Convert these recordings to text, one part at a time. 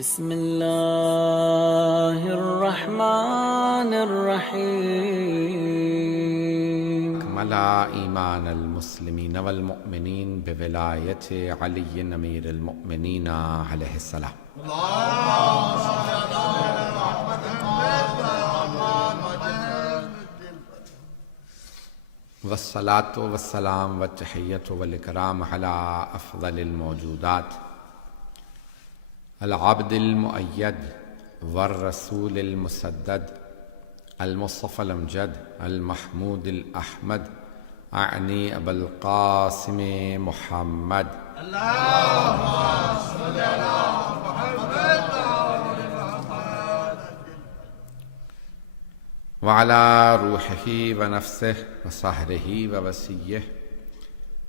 بسم الله الرحمن الرحيم. أكمل إيمان المسلمين والمؤمنين بولاية علي أمير المؤمنين عليه السلام. والصلاة والسلام والتحية والإكرام على أفضل الموجودات العبد المؤيد والرسول المسدد المصطفى الأمجد المحمود الأحمد أعني أبا القاسم محمد. اللهم صل على محمد وعلى روحه ونفسه وصهره ووسيه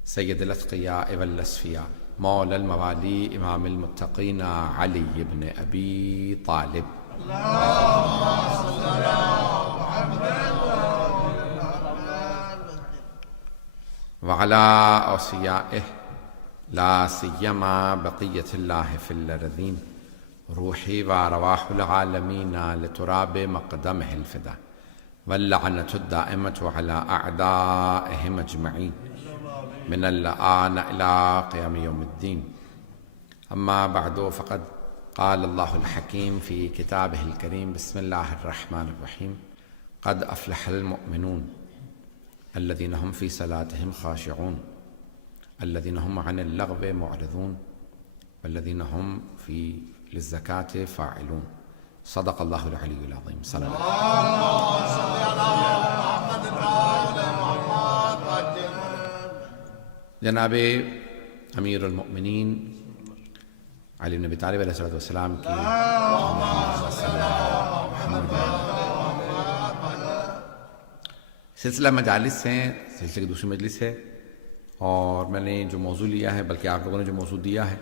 سيد الأتقياء والأصفياء مولى الموالي إمام المتقين علي بن أبي طالب. اللهم صل على محمد وعلى أوصيائه لا سيما بقية الله في الأرضين روحي وأرواح العالمين لتراب مقدمه الفداء واللعنة الدائمة على أعدائهم أجمعين من الآن إلى قيام يوم الدين. أما بعد فقد قال الله الحكيم في كتابه الكريم بسم الله الرحمن الرحيم قد أفلح المؤمنون الذين هم في صلاتهم خاشعون الذين هم عن اللغو معرضون والذين هم للزكاة فاعلون. صدق الله العلي العظيم. صلى الله عليه وسلم. جناب امیر المؤمنین علی بن ابی طالب علیہ السلام کی سلسلہ مجالس ہیں، سلسلے کی دوسری مجلس ہے، اور میں نے جو موضوع لیا ہے، بلکہ آپ لوگوں نے جو موضوع دیا ہے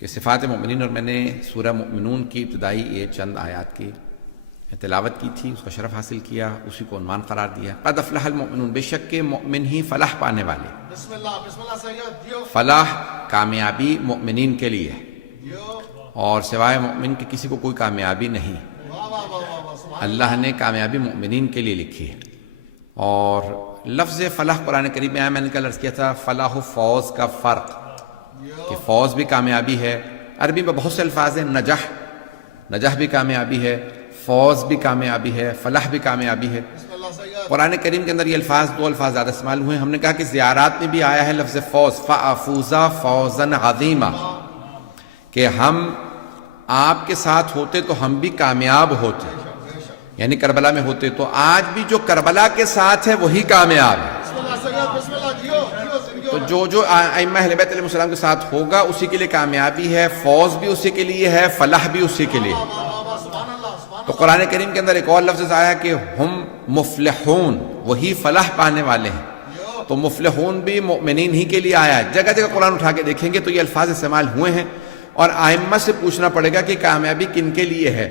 کہ صفات مؤمنین، اور میں نے سورہ مؤمنون کی ابتدائی یہ چند آیات کی تلاوت کی تھی، اس کا شرف حاصل کیا، اسی کو عنوان قرار دیا قد افلح المؤمنون، بے شک کہ مؤمن ہی فلاح پانے والے. بسم اللہ سید. فلاح کامیابی مؤمنین کے لیے ہے، اور سوائے مؤمن کے کسی کو کوئی کامیابی نہیں. اللہ نے کامیابی مؤمنین کے لیے لکھی ہے. اور لفظ فلاح قرآن کریم میں آیا، میں نے کل عرض کیا تھا فلاح و فوز کا فرق، کہ فوز بھی کامیابی ہے. عربی میں بہت سے الفاظ ہیں، نجح بھی کامیابی ہے، فوز بھی کامیابی ہے، فلاح بھی کامیابی ہے. قرآن کریم کے اندر یہ دو الفاظ زیادہ استعمال ہوئے ہیں. ہم نے کہا کہ زیارات میں بھی آیا ہے لفظ فوز، فَأَفُوزَ فَوْزًا عَظِيمًا، کہ ہم آپ کے ساتھ ہوتے تو ہم بھی کامیاب ہوتے، یعنی کربلا میں ہوتے تو آج بھی جو کربلا کے ساتھ ہے وہی کامیاب ہے. تو جو ائمہ اہل بیت علیہ السلام کے ساتھ ہوگا اسی کے لیے کامیابی ہے، فوز بھی اسی کے لیے ہے، فلاح بھی اسی کے لیے. تو قرآن کریم کے اندر ایک اور لفظ آیا کہ ہم مفلحون، وہی فلاح پانے والے ہیں. تو مفلحون بھی مؤمنین ہی کے لیے آیا ہے. جگہ جگہ قرآن اٹھا کے دیکھیں گے تو یہ الفاظ استعمال ہوئے ہیں، اور ائمہ سے پوچھنا پڑے گا کہ کامیابی کن کے لیے ہے.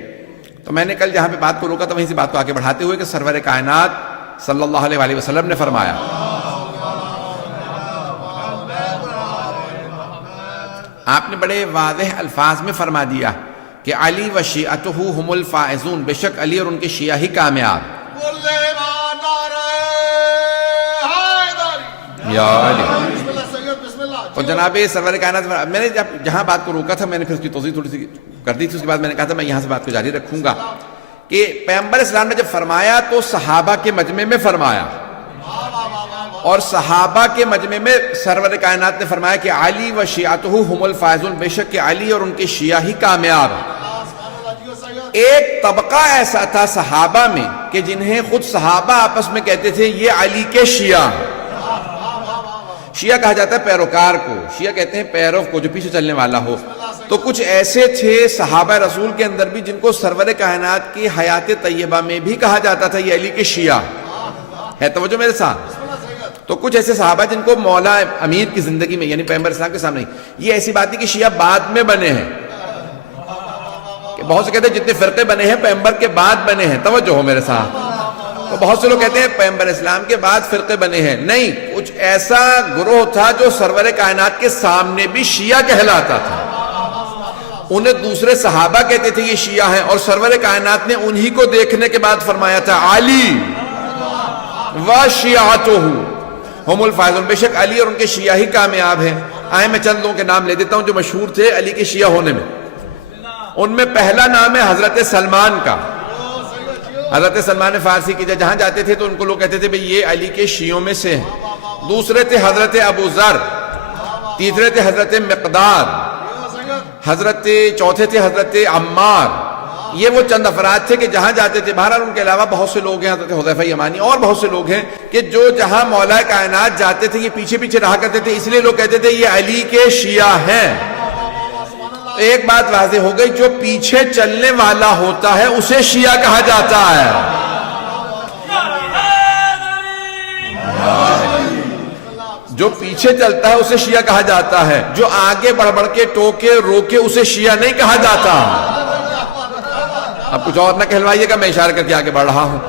تو میں نے کل جہاں پہ بات کو روکا تھا وہیں سے بات کو آگے بڑھاتے ہوئے کہ سرور کائنات صلی اللہ علیہ وآلہ وسلم نے فرمایا، آپ نے بڑے واضح الفاظ میں فرما دیا کہ علی و شیعتہ ہم الفائزون، بے شک علی اور ان کے شیعہ ہی کامیاب. یا علی. اور جناب سرور کائنات، میں نے جہاں بات کو روکا تھا میں نے پھر اس کی توضیح تھوڑی سی کر دی تھی. اس کے بعد میں نے کہا تھا میں یہاں سے بات کو جاری رکھوں گا کہ پیغمبر اسلام نے جب فرمایا تو صحابہ کے مجمع میں فرمایا، اور صحابہ کے مجمع میں سرور کائنات نے فرمایا کہ علی و شیعتہ ہم الفائزون، بے شک کہ علی اور ان کے شیعہ ہی کامیاب ہیں. ایک طبقہ ایسا تھا صحابہ میں کہ جنہیں خود صحابہ آپس میں کہتے تھے یہ علی کے شیعہ ہیں. شیعہ کہا جاتا ہے پیروکار کو، شیعہ کہتے ہیں پیرو کو جو پیچھے چلنے والا ہو. تو کچھ ایسے تھے صحابہ رسول کے اندر بھی جن کو سرور کائنات کی حیات طیبہ میں بھی کہا جاتا تھا یہ علی کے شیعہ ہے. توجہ میرے ساتھ. تو کچھ ایسے صحابہ جن کو مولا امیر کی زندگی میں، یعنی پیغمبر اسلام کے سامنے، یہ ایسی بات ہے کہ شیعہ بعد میں بنے ہیں. کہ بہت سے کہتے ہیں جتنے فرقے بنے ہیں پیغمبر کے بعد بنے ہیں. توجہ ہو میرے ساتھ. تو بہت سے لوگ کہتے ہیں پیغمبر اسلام کے بعد فرقے بنے ہیں. نہیں، کچھ ایسا گروہ تھا جو سرور کائنات کے سامنے بھی شیعہ کہلاتا تھا. انہیں دوسرے صحابہ کہتے تھے یہ شیعہ ہیں، اور سرور کائنات نے انہی کو دیکھنے کے بعد فرمایا تھا علی وشیعتہ ہم الفائزون، بے شک علی اور ان کے شیعہ ہی کامیاب ہیں۔ آئے میں چند لوگوں کے نام لے دیتا ہوں جو مشہور تھے علی کے شیعہ ہونے میں۔ ان میں پہلا نام ہے حضرت سلمان کا۔ حضرت سلمان فارسی کی جہاں جاتے تھے تو ان کو لوگ کہتے تھے بھئی یہ علی کے شیعوں میں سے ہیں۔ دوسرے تھے حضرت ابو ذر، تیسرے تھے حضرت مقداد، چوتھے تھے حضرت عمار۔ یہ وہ چند افراد تھے کہ جہاں جاتے تھے، بہرحال ان کے علاوہ بہت سے لوگ ہیں، حضرت حذیفہ یمانی اور بہت سے لوگ ہیں کہ جو جہاں مولا کائنات جاتے تھے یہ پیچھے پیچھے رہا کرتے تھے، اس لیے لوگ کہتے تھے یہ علی کے شیعہ ہیں۔ ایک بات واضح ہو گئی، جو پیچھے چلنے والا ہوتا ہے اسے شیعہ کہا جاتا ہے۔ جو پیچھے چلتا ہے اسے شیعہ کہا جاتا ہے، جو آگے بڑھ بڑھ کے ٹوکے روکے اسے شیعہ نہیں کہا جاتا۔ اب کچھ اور نہ کہلوائیے گا، میں اشارہ کر کے آگے بڑھ رہا ہوں۔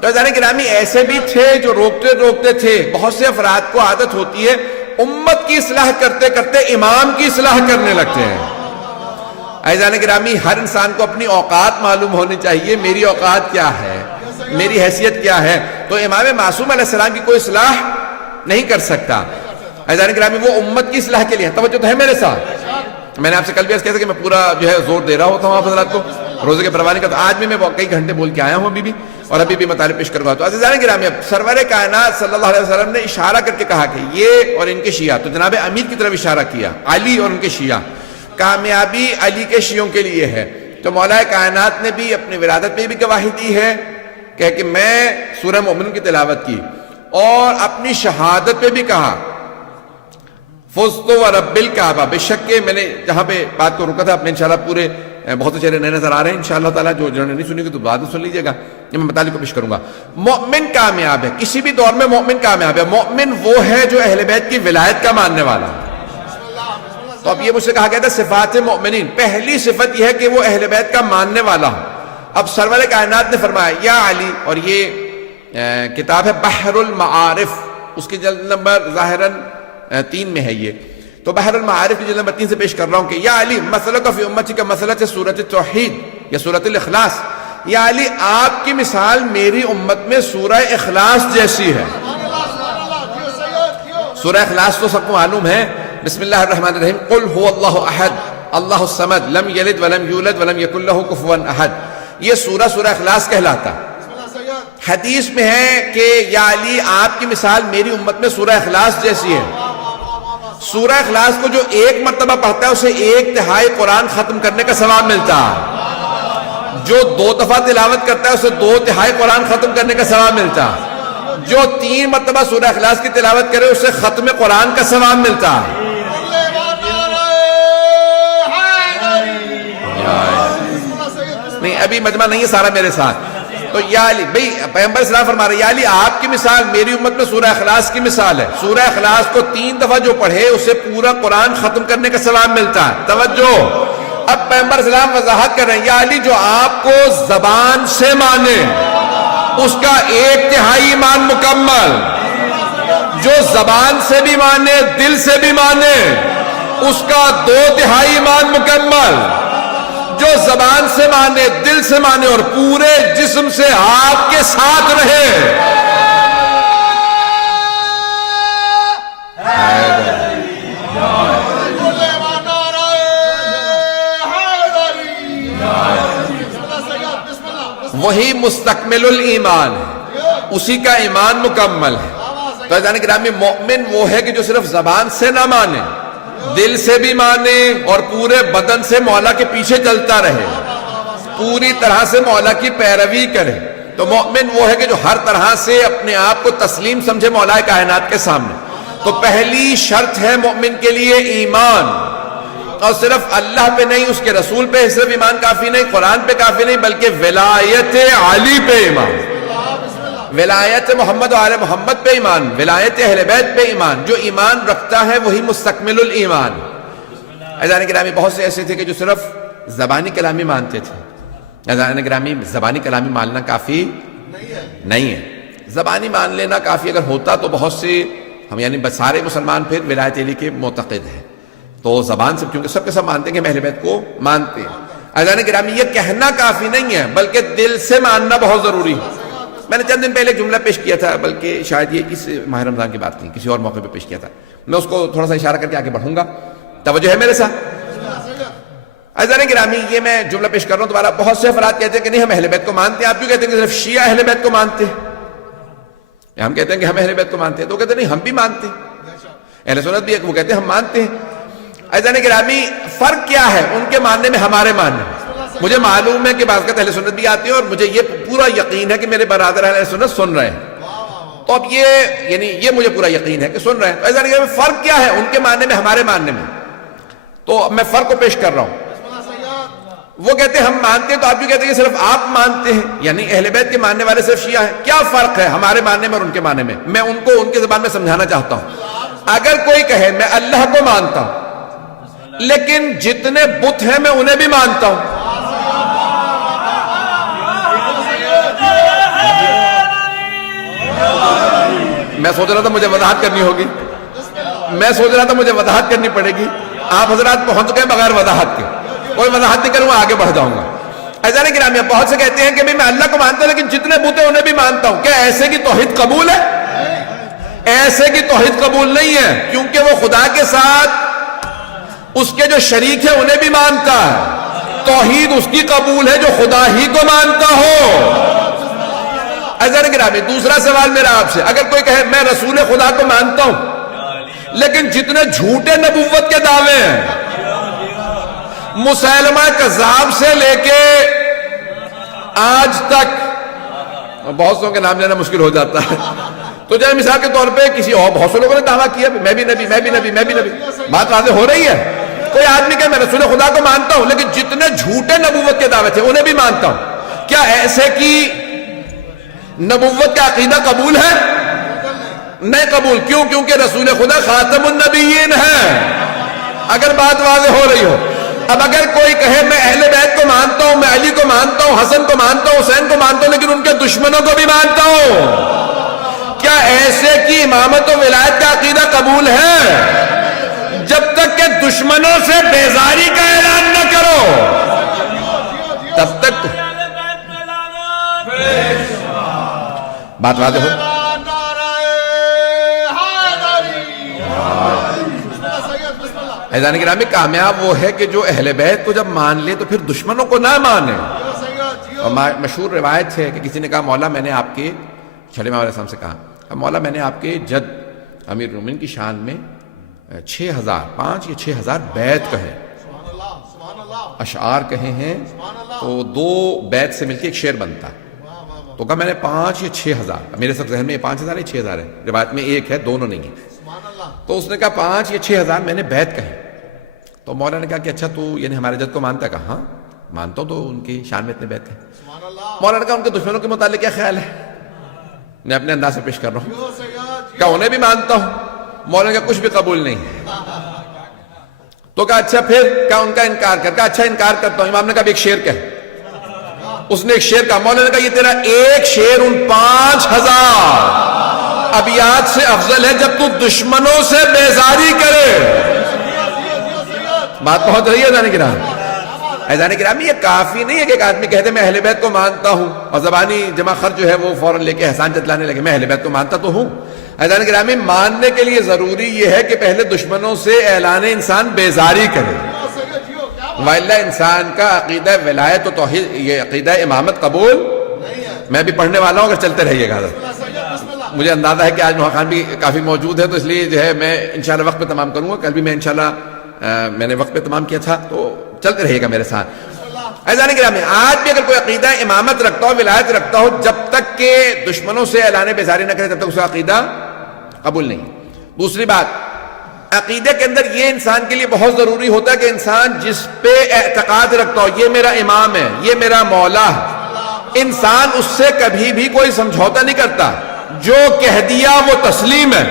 تو عزیزان گرامی ایسے بھی تھے جو روکتے تھے۔ بہت سے افراد کو عادت ہوتی ہے امت کی اصلاح کرتے کرتے امام کی اصلاح کرنے لگتے ہیں۔ عزیزان گرامی ہر انسان کو اپنی اوقات معلوم ہونی چاہیے، میری اوقات کیا ہے، میری حیثیت کیا ہے۔ تو امام معصوم علیہ السلام کی کوئی اصلاح نہیں کر سکتا۔ عزیزان گرامی وہ امت کی اصلاح کے لیے، توجہ تو ہے میرے ساتھ؟ میں نے آپ سے کل بھی عرض کیا تھا کہ میں پورا جو ہے زور دے رہا ہوتا ہوں آپ حضرات کو روزے کے پروانے کا، تو آج بھی میں کئی گھنٹے بول کے آیا ہوں ابھی بھی، اور ابھی بھی مطالب پیش کروں گا۔ تو عزیزان گرامی اب سرور کائنات صلی اللہ علیہ وسلم نے اشارہ کر کے کہا کہ یہ اور ان کے شیعہ، تو جناب امیر کی طرف اشارہ کیا، علی اور ان کے شیعہ، کامیابی علی کے شیعوں کے لیے ہے۔ تو مولا کائنات نے بھی اپنی ولادت پہ بھی گواہی دی ہے کہ میں سورہ مومن کی تلاوت کی، اور اپنی شہادت پہ بھی کہا فزت ورب الکعبہ، بے شک کہ میں نے جہاں پہ بات کو رکا تھا اپنے انشاءاللہ پورے بہت سے چہرے نئے نظر آ رہے ہیں انشاءاللہ تعالیٰ، جو جنہوں نے نہیں سنی گے تو بعد میں سن لیجئے گا، یہ میں مطالب کو پیش کروں گا۔ مومن کامیاب ہے، کسی بھی دور میں مومن کامیاب ہے۔ مومن وہ ہے جو اہل بیت کی ولایت کا ماننے والا۔ تو اب یہ مجھ سے کہا گیا تھا صفات مومنین، پہلی صفت یہ ہے کہ وہ اہل بیت کا ماننے والا ہو۔ اب سرور کائنات نے فرمایا یا علی، اور یہ کتاب ہے بحر المعارف، اس کی جلد نمبر ظاہراً 3 میں ہے یہ، تو بحر المعارف کی جلد نمبر 3 سے پیش کر رہا ہوں کہ یا علی مسلک فی امتی کا مسلک ہے سورۃ توحید یا سورۃ الاخلاص، یا علی آپ کی مثال میری امت میں سورہ اخلاص جیسی ہے۔ سورہ اخلاص تو سب کو معلوم ہے، بسم اللہ الرحمن الرحیم، قل هو اللہ احد اللہ الصمد لم یلد ولم یولد ولم یکن لہ کفوا احد، یہ سورہ اخلاص کہلاتا۔ حدیث میں ہے کہ یا علی آپ کی مثال میری امت میں سورہ اخلاص جیسی ہے۔ سورہ اخلاص کو جو ایک مرتبہ پڑھتا ہے اسے 1/3 قرآن ختم کرنے کا ثواب ملتا ہے، جو 2 دفعہ تلاوت کرتا ہے اسے 2/3 قرآن ختم کرنے کا ثواب ملتا ہے، جو 3 مرتبہ سورہ اخلاص کی تلاوت کرے اسے ختم قرآن کا ثواب ملتا ہے۔ نہیں ابھی مجمع نہیں ہے سارا میرے ساتھ، تو یا علی بھئی پیغمبر اسلام فرما رہے یا علی آپ کی مثال میری امت میں سورہ اخلاص کی مثال ہے۔ سورہ اخلاص کو 3 دفعہ جو پڑھے اسے پورا قرآن ختم کرنے کا ثواب ملتا ہے۔ توجہ، اب پیغمبر اسلام وضاحت کر رہے ہیں یا علی جو آپ کو زبان سے مانے اس کا 1/3 ایمان مکمل، جو زبان سے بھی مانے دل سے بھی مانے اس کا 2/3 ایمان مکمل، جو زبان سے مانے دل سے مانے اور پورے جسم سے آپ کے ساتھ رہے۔ وہی مستکمل الایمان ہے، اسی کا ایمان مکمل ہے۔ تو عزیزان گرامی مومن وہ ہے کہ جو صرف زبان سے نہ مانے، دل سے بھی مانے اور پورے بدن سے مولا کے پیچھے چلتا رہے، پوری طرح سے مولا کی پیروی کرے۔ تو مومن وہ ہے کہ جو ہر طرح سے اپنے آپ کو تسلیم سمجھے مولا کائنات کے سامنے۔ تو پہلی شرط ہے مومن کے لیے ایمان، اور صرف اللہ پہ نہیں، اس کے رسول پہ صرف ایمان کافی نہیں، قرآن پہ کافی نہیں، بلکہ ولایت علی پہ ایمان، ولایت محمد و آل محمد پہ ایمان، ولایت اہل بیت پہ ایمان۔ جو ایمان رکھتا ہے وہی مستکمل الایمان۔ عزیزان گرامی بہت سے ایسے تھے کہ جو صرف زبانی کلامی مانتے تھے۔ عزیزان گرامی زبانی کلامی ماننا کافی نہیں ہے، زبانی مان لینا کافی اگر ہوتا تو بہت سے ہم یعنی سارے مسلمان پھر ولایت علی کے معتقد ہیں۔ تو زبان سے کیونکہ سب کے سب مانتے ہیں کہ ہم اہل بیت کو مانتے ہیں. عزیزان گرامی یہ کہنا کافی نہیں ہے بلکہ دل سے ماننا بہت ضروری ہے. میں نے چند دن پہلے جملہ پیش کیا تھا, بلکہ شاید یہ اس ماہ رمضان کی بات نہیں, کسی اور موقع پہ پیش کیا تھا, میں اس کو تھوڑا سا اشارہ کر کے آگے بڑھوں گا. توجہ ہے میرے ساتھ؟ عزیزان گرامی یہ میں جملہ پیش کر رہا ہوں دوبارہ. بہت سے افراد کہتے ہیں کہ نہیں ہم اہل بیت کو مانتے ہیں. آپ کیوں کہتے ہیں کہ صرف شیعہ اہل بیت کو مانتے ہیں؟ ہم کہتے ہیں کہ ہم اہل بیت کو مانتے ہیں, تو کہتے ہیں نہیں ہم بھی مانتے ہیں. اہل سنت بھی وہ کہتے ہیں ہم مانتے ہیں. عزیزان گرامی فرق کیا ہے ان کے ماننے میں ہمارے ماننے میں؟ مجھے معلوم ہے کہ بعض اہل سنت بھی آتی ہیں اور مجھے یہ پورا یقین ہے کہ میرے برادر اہل سنت سن رہے ہیں. تو اب یہ مجھے پورا یقین ہے کہ سن رہے ہیں. تو عزیزان گرامی فرق کیا ہے ان کے ماننے میں ہمارے ماننے میں؟ تو میں فرق کو پیش کر رہا ہوں. وہ کہتے ہیں ہم مانتے ہیں, تو آپ بھی کہتے ہیں کہ صرف آپ مانتے ہیں, یعنی اہل بیت کے ماننے والے صرف شیعہ ہیں. کیا فرق ہے ہمارے ماننے میں اور ان کے ماننے میں؟ میں ان کو ان کی زبان میں سمجھانا چاہتا ہوں. اگر کوئی کہے میں اللہ کو مانتا ہوں لیکن جتنے بت ہیں میں انہیں بھی مانتا ہوں, میں سوچ رہا تھا مجھے وضاحت کرنی ہوگی, میں سوچ رہا تھا مجھے وضاحت کرنی پڑے گی. آپ حضرات پہنچ گئے بغیر وضاحت کے, کوئی وضاحت نہیں کروں گا, آگے بڑھ جاؤں گا. عزیزان گرامی بہت سے کہتے ہیں کہ میں اللہ کو مانتا ہوں لیکن جتنے بت ہیں انہیں بھی مانتا ہوں. کیا ایسے کی توحید قبول ہے؟ ایسے کی توحید قبول نہیں ہے, کیونکہ وہ خدا کے ساتھ اس کے جو شریک ہیں انہیں بھی مانتا ہے. توحید اس کی قبول ہے جو خدا ہی کو مانتا ہو. عزیزان گرامی دوسرا سوال میرا آپ سے, اگر کوئی کہے میں رسول خدا کو مانتا ہوں لیکن جتنے جھوٹے نبوت کے دعوے ہیں مسیلمہ کذاب سے لے کے آج تک, بہت سو کے نام لینا مشکل ہو جاتا ہے, تو جائے مثال کے طور پہ کسی اور بہت سے لوگوں نے دعویٰ کیا میں بھی نبی, میں بھی نبی, میں بھی نبی. بات واضح ہو رہی ہے. کوئی آدمی کہ میں رسول خدا کو مانتا ہوں لیکن جتنے جھوٹے نبوت کے دعوے تھے انہیں بھی مانتا ہوں. کیا ایسے کی نبوت کا عقیدہ قبول ہے؟ نہیں قبول. کیوں؟ کیونکہ رسول خدا خاتم النبیین ہے. اگر بات واضح ہو رہی ہو. اب اگر کوئی کہے میں اہل بیت کو مانتا ہوں, میں علی کو مانتا ہوں, حسن کو مانتا ہوں, حسین کو مانتا ہوں لیکن ان کے دشمنوں کو بھی مانتا ہوں, کیا ایسے کی امامت و ولایت کا عقیدہ قبول ہے؟ جب تک کہ دشمنوں سے بیزاری کا اعلان نہ کرو تب تک بات واضح ہو. عزیزان گرامی کامیاب وہ ہے کہ جو اہل بیت کو جب مان لے تو پھر دشمنوں کو نہ مانے. اور مشہور روایت ہے کہ کسی نے کہا مولا میں نے آپ کے چھڑے علیہ السلام سے کہا مولا میں نے آپ کے جد امیر المومنین کی شان میں 5 یا 6,000 بیت کہے, اشعار کہے ہیں, تو 2 بیت سے مل کے ایک شعر بنتا. تو کہا میں نے 5 یا 6,000, میرے سب ذہن میں 5,000 یا 6,000 ہے, روایت میں ایک ہے, دونوں نہیں ہے. تو اس نے کہا 5 یا 6,000 میں نے بیت کہے. تو مولا نے کہا کہ اچھا تو یعنی ہمارے جد کو مانتا ہے؟ کہا ہاں مانتا ہوں, تو ان کی شان میں اتنے بیت ہیں. مولا نے کہا ان کے دشمنوں کے متعلق کیا خیال ہے؟ میں اپنے انداز سے پیش کر رہا ہوں. کہا انہیں بھی مانتا ہوں. مولا نے کہا کچھ بھی قبول نہیں. تو کہا اچھا پھر؟ کہا ان کا انکار کر. کہا اچھا انکار کرتا ہوں. امام نے کہا ایک شعر کہے. اس نے ایک شعر کہا. مولا نے کہا یہ تیرا ایک شعر ان 5,000 ابیات سے افضل ہے جب تو دشمنوں سے بیزاری کرے. بات پہنچ رہی ہے عزیزان گرامی؟ عزیزان گرامی یہ کافی نہیں ہے کہ ایک آدمی کہتے میں اہل بیت کو مانتا ہوں اور زبانی جمع خرچ جو ہے وہ فوراً لے کے احسان جتلانے لگے میں اہل بیت کو مانتا تو ہوں. عزیزان گرامی ماننے کے لیے ضروری یہ ہے کہ پہلے دشمنوں سے اعلان انسان بیزاری کرے. وَإِلَّا انسان کا عقیدہ ولایت و توحید, یہ عقیدہ امامت قبول. میں بھی پڑھنے والا ہوں, اگر چلتے رہیے گا. مجھے اندازہ ہے کہ آج محققان بھی کافی موجود ہے, تو اس لیے جو ہے میں انشاءاللہ وقت پہ تمام کروں گا. کل بھی میں انشاءاللہ میں نے وقت پہ تمام کیا تھا, تو چلتے رہیے گا میرے ساتھ. عزیزان گرامی آج بھی اگر کوئی عقیدہ امامت رکھتا ہو, ولایت رکھتا ہو, جب تک کہ دشمنوں سے اعلان بیزاری نہ کرے تب تک اس کا عقیدہ قبول نہیں. دوسری بات, عقیدے کے اندر یہ انسان کے لیے بہت ضروری ہوتا ہے کہ انسان جس پہ اعتقاد رکھتا ہو یہ میرا امام ہے, یہ میرا مولا ہے, انسان اس سے کبھی بھی کوئی سمجھوتا نہیں کرتا. جو کہہ دیا وہ تسلیم ہے.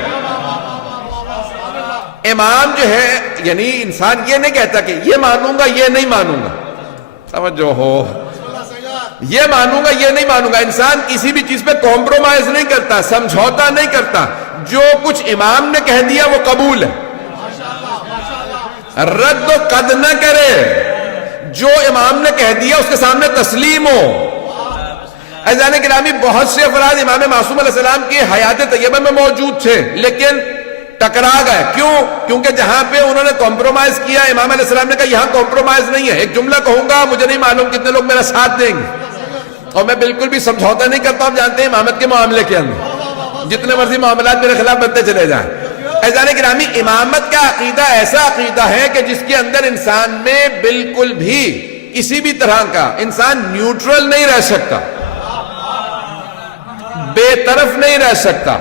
امام جو ہے یعنی انسان یہ نہیں کہتا کہ یہ مانوں گا یہ نہیں مانوں گا, سمجھو ہو, یہ مانوں گا یہ نہیں مانوں گا. انسان کسی بھی چیز پہ کمپرومائز نہیں کرتا, سمجھوتا نہیں کرتا. جو کچھ امام نے کہہ دیا وہ قبول ہے. رد و قد نہ کرے، جو امام نے کہہ دیا اس کے سامنے تسلیم ہو۔ عزیزان گرامی، بہت سے افراد امام معصوم علیہ السلام کی حیات طیبہ میں موجود تھے لیکن ٹکرا گئے۔ کیوں؟ کیونکہ جہاں پہ انہوں نے کمپرومائز کیا، امام علیہ السلام نے کہا یہاں کمپرومائز نہیں ہے۔ ایک جملہ کہوں گا، مجھے نہیں معلوم کتنے لوگ میرا ساتھ دیں گے، اور میں بالکل بھی سمجھوتا نہیں کرتا، آپ جانتے ہیں امامت کے معاملے کے اندر جتنے مرضی معاملات میرے خلاف بنتے چلے جائیں۔ عزیزان گرامی، امامت کا عقیدہ ایسا عقیدہ ہے کہ جس کے اندر انسان میں بالکل بھی کسی بھی طرح کا انسان نیوٹرل نہیں رہ سکتا، بے طرف نہیں رہ سکتا۔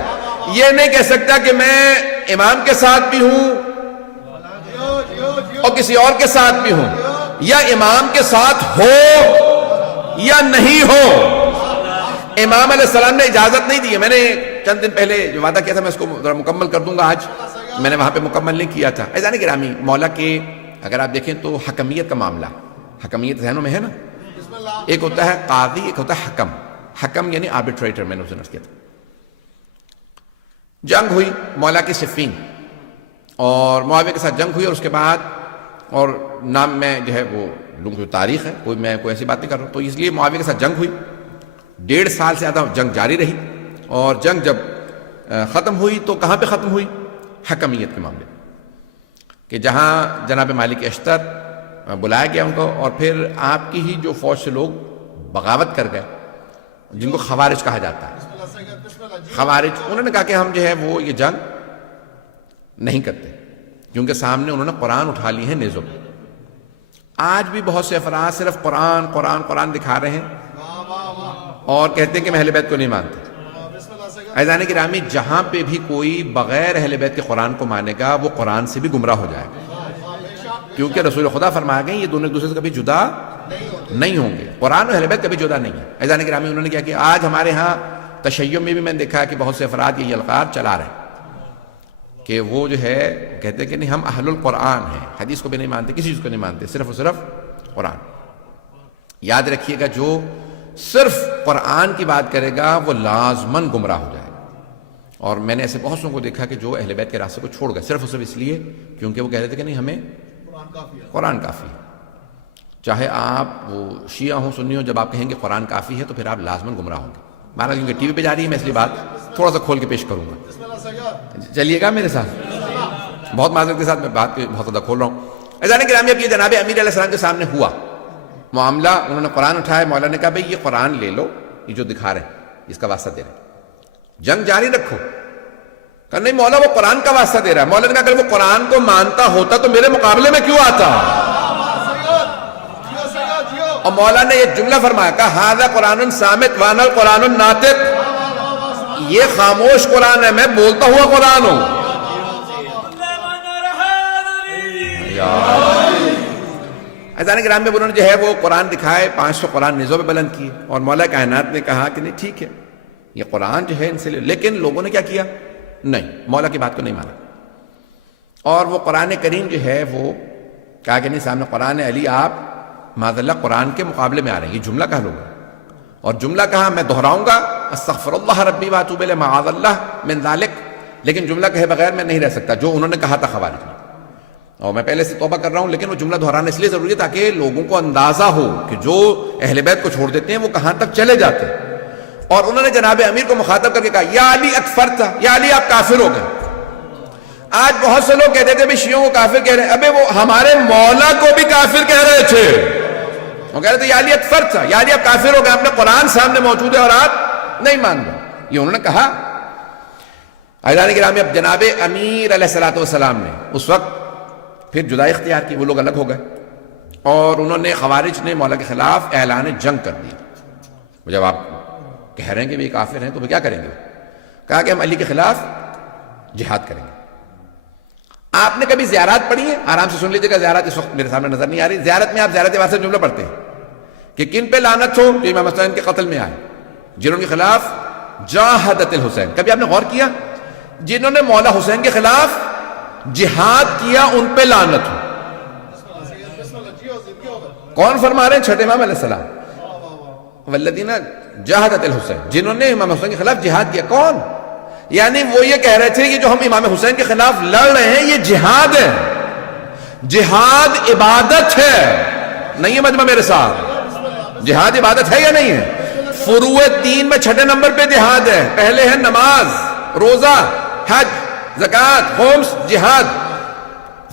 یہ نہیں کہہ سکتا کہ میں امام کے ساتھ بھی ہوں اور کسی اور کے ساتھ بھی ہوں، یا امام کے ساتھ ہو یا نہیں ہو۔ امام علیہ السلام نے اجازت نہیں دی ہے۔ میں نے چند دن پہلے جو وعدہ کیا تھا میں اس کو ذرا مکمل کر دوں گا، آج میں نے وہاں پہ مکمل نہیں کیا تھا۔ عزیزان گرامی، مولا کے اگر آپ دیکھیں تو حکمیت کا معاملہ، حکمیت ذہنوں میں ہے نا، ایک ہوتا ہے قاضی، ایک ہوتا ہے حکم۔ حکم یعنی آربیٹریٹر، میں نے اسے نفس کیا تھا۔ جنگ ہوئی مولا کی صفین، اور معاویہ کے ساتھ جنگ ہوئی، اور اس کے بعد، اور نام میں جو ہے وہ لوگوں کی تاریخ ہے، میں کوئی ایسی بات نہیں کر رہا ہوں، تو اس لیے معاویہ کے ساتھ جنگ ہوئی، 1.5 سال سے زیادہ جنگ جاری رہی، اور جنگ جب ختم ہوئی تو کہاں پہ ختم ہوئی؟ حکمیت کے معاملے، کہ جہاں جناب مالک اشتر بلایا گیا ان کو، اور پھر آپ کی ہی جو فوج سے لوگ بغاوت کر گئے، جن کو خوارج کہا جاتا ہے۔ خوارج انہوں نے کہا کہ ہم جو ہے وہ یہ جنگ نہیں کرتے، کیونکہ سامنے انہوں نے قرآن اٹھا لی ہے نیزوں پہ۔ آج بھی بہت سے افراد صرف قرآن قرآن قرآن دکھا رہے ہیں اور کہتے ہیں کہ میں اہل بیت کو نہیں مانتے۔ عزیزان گرامی، جہاں پہ بھی کوئی بغیر اہل بیت کے قرآن کو مانے گا وہ قرآن سے بھی گمراہ ہو جائے گا، کیونکہ رسول خدا فرما گئے یہ دونوں ایک دوسرے سے کبھی جدا نہیں ہوں گے، قرآن اور اہل بیت کبھی جدا نہیں ہے۔ عزیزان گرامی، انہوں نے کیا کہ آج ہمارے ہاں تشیع میں بھی میں نے دیکھا کہ بہت سے افراد یہ القاب چلا رہے ہیں کہ وہ جو ہے کہتے ہیں کہ نہیں ہم اہل القرآن ہیں، حدیث کو بھی نہیں مانتے، کسی چیز کو نہیں مانتے، صرف اور صرف قرآن۔ یاد رکھیے گا، جو صرف قرآن کی بات کرے گا وہ لازماً گمراہ ہو جائے گا۔ اور میں نے ایسے بہت سوں کو دیکھا کہ جو اہل بیت کے راستے کو چھوڑ گئے صرف اور صرف اس لیے کیونکہ وہ کہہ رہے تھے کہ نہیں ہمیں قرآن کافی ہے۔ چاہے آپ وہ شیعہ ہوں سنی ہوں، جب آپ کہیں گے قرآن کافی ہے تو پھر آپ لازماً گمراہ ہوں گے۔ مانا کیونکہ ٹی وی پہ جا رہی ہے، میں اس لیے بات تھوڑا سا کھول کے پیش کروں گا، چلیے گا میرے ساتھ۔ بہت معذرت کے ساتھ میں بات بہت زیادہ کھول رہا ہوں۔ عزیزان گرامی، اب یہ جناب امیر علیہ السلام کے سامنے ہوا معاملہ، انہوں نے قرآن اٹھایا، مولا نے کہا بھئی یہ قرآن لے لو، یہ جو دکھا رہے ہیں اس کا واسطہ دے رہے ہیں، جنگ جاری رکھو۔ کہا نہیں مولا وہ قرآن کا واسطہ دے رہا ہے۔ مولا نے کہا اگر وہ قرآن کو مانتا ہوتا تو میرے مقابلے میں کیوں آتا؟ اور مولا نے یہ جملہ فرمایا، کہا ھذا قرآن صامت وانا القرآن ناطق، یہ خاموش قرآن ہے، میں بولتا ہوا قرآن ہوں۔ عزیزان گرامی، انہوں نے جو ہے وہ قرآن دکھائے، 500 قرآن نیزوں پہ بلند کیے، اور مولا کائنات نے کہا کہ نہیں ٹھیک ہے یہ قرآن جو ہے ان سے لے، لیکن لوگوں نے کیا کیا؟ نہیں، مولا کی بات کو نہیں مانا، اور وہ قرآن کریم جو ہے وہ کہا کہ نہیں سامنے قرآن علی آپ معاذ اللہ قرآن کے مقابلے میں آ رہے ہیں، یہ جملہ کہا لوگا، اور جملہ کہا میں دہراؤں گا استغفر اللہ ربی واتوب الیہ معاذ اللہ من ذالک، لیکن جملہ کہے بغیر میں نہیں رہ سکتا جو انہوں نے کہا تھا خوارج میں، اور میں پہلے سے توبہ کر رہا ہوں، لیکن وہ جملہ دہرانا اس لیے ضروری ہے تاکہ لوگوں کو اندازہ ہو کہ جو اہل بیت کو چھوڑ دیتے ہیں وہ کہاں تک چلے جاتے ہیں۔ اور انہوں نے جناب امیر کو مخاطب کر کے کہا یا علی اکفرتا، یا علی آپ کافر ہو گئے۔ آج بہت سے لوگ کہتے تھے بھی شیعوں کو کافر کہہ رہے ہیں، ابے وہ ہمارے مولا کو بھی کافر کہہ رہے تھے، وہ کہہ رہے تھے یا علی اکفرتا، یا علی آپ کافر ہو گئے، اپنے قرآن سامنے موجود ہے اور آپ نہیں مان رہے، یہ انہوں نے کہا۔ عزیزان گرامی، اب جناب امیر علیہ السلام نے اس وقت پھر جدائی اختیار کی، وہ لوگ الگ ہو گئے، اور انہوں نے خوارج نے مولا کے خلاف اعلان جنگ کر دیا۔ جب آپ کہہ رہے ہیں کہ یہ کافر ہیں تو وہ کیا کریں گے؟ کہا کہ ہم علی کے خلاف جہاد کریں گے۔ آپ نے کبھی زیارات پڑھی ہیں؟ آرام سے سن لیجیے گا، زیارات اس وقت میرے سامنے نظر نہیں آ رہی۔ زیارت میں آپ زیارت واسطے جملہ پڑھتے ہیں کہ کن پہ لعنت ہو؟ جو امام حسین کے قتل میں آئے، جنہوں کے خلاف جاہدت الحسین۔ کبھی آپ نے غور کیا؟ جنہوں نے مولا حسین کے خلاف جہاد کیا ان پہ لعنت ہو۔ کون فرما رہے ہیں؟ چھٹے امام علیہ السلام، والذین جاہدت الحسین، جنہوں نے امام حسین کے خلاف جہاد کیا۔ کون؟ یعنی وہ یہ کہہ رہے تھے کہ جو ہم امام حسین کے خلاف لڑ رہے ہیں یہ جہاد ہے، جہاد عبادت ہے، نہیں ہے مجمع میرے ساتھ؟ جہاد عبادت ہے یا نہیں ہے؟ فروع دین میں چھٹے نمبر پہ جہاد ہے، پہلے ہے نماز، روزہ، حج، زکوٰۃ، خمس، جہاد۔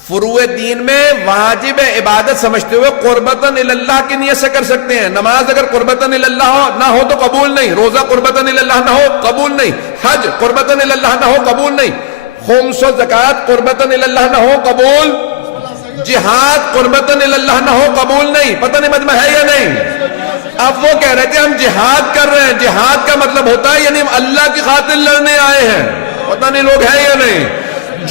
فروع دین میں واجب عبادت سمجھتے ہوئے قربتاً اللہ کی نیت سے کر سکتے ہیں۔ نماز اگر قربتاً اللہ نہ ہو تو قبول نہیں، روزہ قربتاً اللہ نہ ہو قبول نہیں، حج قربتاً اللہ نہ ہو قبول نہیں، خمس و زکوٰۃ قربتاً اللہ نہ ہو قبول، جہاد قربتاً اللہ نہ ہو قبول نہیں۔ پتہ نہیں مجمع ہے یا نہیں؟ اب وہ کہہ رہے تھے ہم جہاد کر رہے ہیں، جہاد کا مطلب ہوتا ہے یعنی ہم اللہ کی خاطر لڑنے آئے ہیں۔ پتہ نہیں لوگ ہیں یا نہیں؟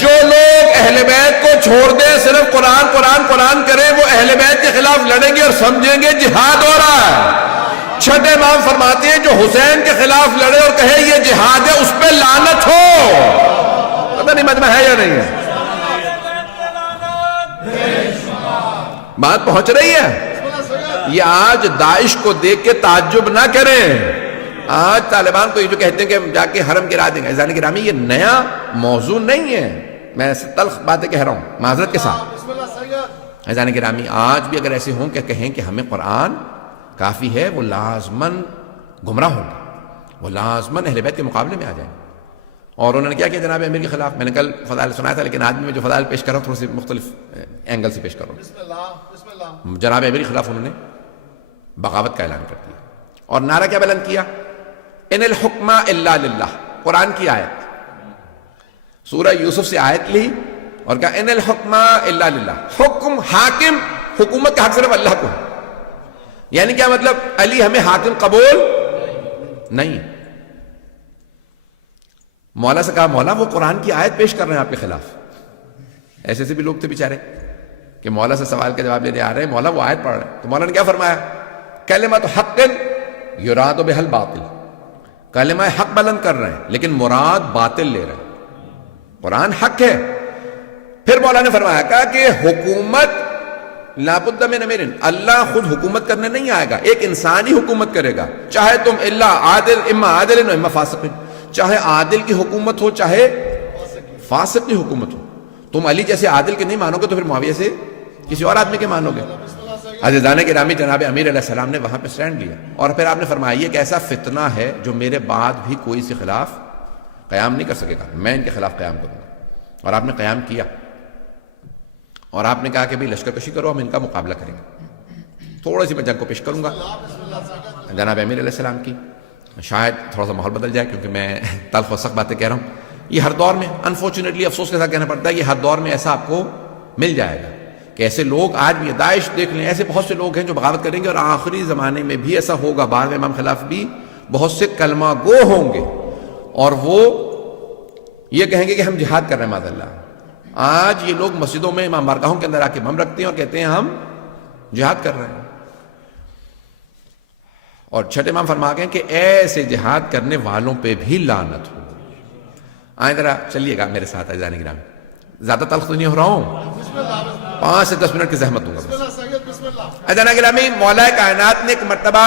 جو لوگ اہل بیت کو چھوڑ دیں، صرف قرآن قرآن قرآن کریں، وہ اہل بیت کے خلاف لڑیں گے اور سمجھیں گے جہاد ہو رہا ہے۔ چھٹے امام فرماتے ہیں جو حسین کے خلاف لڑے اور کہے یہ جہاد ہے، اس پہ لعنت ہو۔ پتہ نہیں مجمع ہے یا نہیں ہے؟ بات پہنچ رہی ہے؟ یہ آج داعش کو دیکھ کے تعجب نہ کریں۔ آج طالبان کو یہ جو کہتے ہیں کہ ہم جا کے حرم گرا دیں گے، عزیزان گرامی یہ نیا موضوع نہیں ہے، میں تلخ باتیں کہہ رہا ہوں معذرت کے ساتھ۔ عزیزان گرامی آج بھی اگر ایسے ہوں کہ کہیں کہ ہمیں قرآن کافی ہے، وہ لازماً گمراہ ہوں گے، وہ لازماً اہل بیت کے مقابلے میں آ جائیں۔ اور انہوں نے کیا کیا جناب امیر کے خلاف؟ میں نے کل فضائل سنایا تھا، لیکن آج میں جو فضائل پیش کر رہا ہوں تھوڑے سے مختلف اینگل سے پیش کر رہا ہوں۔ جناب امیر کے خلاف انہوں نے بغاوت کا اعلان کر دیا اور نعرہ کیا بلند کیا؟ ان الحکم الا للہ، قرآن کی آیت، سورہ یوسف سے آیت لی اور کہا ان الحکم الا للہ، حکم حاکم حکومت کا حق صرف اللہ کو ہے۔ یعنی کیا مطلب؟ علی ہمیں حاکم قبول نہیں۔ مولا سے کہا مولا وہ قرآن کی آیت پیش کر رہے ہیں آپ کے خلاف۔ ایسے سے بھی لوگ تھے بیچارے کہ مولا سے سوال کا جواب لینے آ رہے ہیں، مولا وہ آیت پڑھ رہے ہیں۔ تو مولا نے کیا فرمایا؟ کلمۃ حق یراد بہا الباطل، کلمہ حق بلند کر رہے ہیں لیکن مراد باطل لے رہے ہیں، قرآن حق ہے۔ پھر مولا نے فرمایا کہا کہ حکومت لابد من امیر، اللہ خود حکومت کرنے نہیں آئے گا، ایک انسان ہی حکومت کرے گا، چاہے تم اللہ عادل اما عادل و اما فاسق، چاہے عادل کی حکومت ہو چاہے فاسق کی حکومت ہو۔ تم علی جیسے عادل کے نہیں مانو گے تو پھر معاویہ سے کسی اور آدمی کے مانو گے۔ عزیزان گرامی جناب امیر علیہ السلام نے وہاں پہ سٹینڈ لیا اور پھر آپ نے فرمایا یہ ایک ایسا فتنہ ہے جو میرے بعد بھی کوئی اس کے خلاف قیام نہیں کر سکے گا، میں ان کے خلاف قیام کروں گا۔ اور آپ نے قیام کیا اور آپ نے کہا کہ بھئی لشکر کشی کرو، ہم ان کا مقابلہ کریں گے، تھوڑا سی میں جنگ کو پیش کروں گا۔ جناب امیر علیہ السلام کی شاید تھوڑا سا ماحول بدل جائے کیونکہ میں تلخ و سخت باتیں کہہ رہا ہوں، یہ ہر دور میں انفارچونیٹلی افسوس کے ساتھ کہنا پڑتا ہے، یہ ہر دور میں ایسا آپ کو مل جائے گا کہ ایسے لوگ آج بھی داعش دیکھ لیں، ایسے بہت سے لوگ ہیں جو بغاوت کریں گے اور آخری زمانے میں بھی ایسا ہوگا، بعد میں امام خلاف بھی بہت سے کلمہ گو ہوں گے اور وہ یہ کہیں گے کہ ہم جہاد کر رہے ہیں معاذ اللہ۔ آج یہ لوگ مسجدوں میں امام بارگاہوں کے اندر آ کے بم رکھتے ہیں اور کہتے ہیں ہم جہاد کر رہے ہیں۔ اور چھٹے امام فرما گئے کہ ایسے جہاد کرنے والوں پہ بھی لعنت ہو۔ آئیں ذرا چلیے گا میرے ساتھ عزیزان گرامی، زیادہ تلخ تو نہیں ہو رہا ہوں، 5 سے 10 منٹ کی زحمت دوں گا۔ عزیزان گرامی مولا کائنات نے ایک مرتبہ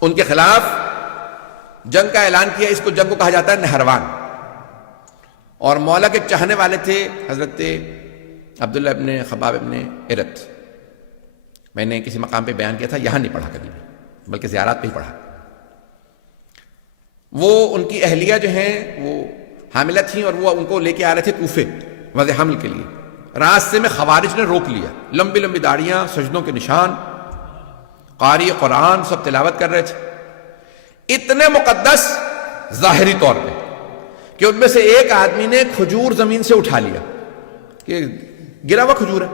ان کے خلاف جنگ کا اعلان کیا، اس کو جنگ کو کہا جاتا ہے نہروان۔ اور مولا کے چاہنے والے تھے حضرت عبداللہ ابن خباب ابن ارت، میں نے کسی مقام پہ بیان کیا تھا، یہاں نہیں پڑھا کبھی بھی بلکہ زیارات پہ ہی پڑھا۔ وہ ان کی اہلیہ جو ہیں وہ حاملہ تھیں اور وہ ان کو لے کے آ رہے تھے کوفے وضع حمل کے لیے، راستے میں خوارج نے روک لیا، لمبی لمبی داڑیاں، سجدوں کے نشان، قاری قرآن سب تلاوت کر رہے تھے، اتنے مقدس ظاہری طور پہ کہ ان میں سے ایک آدمی نے کھجور زمین سے اٹھا لیا کہ گرا ہوا کھجور ہے،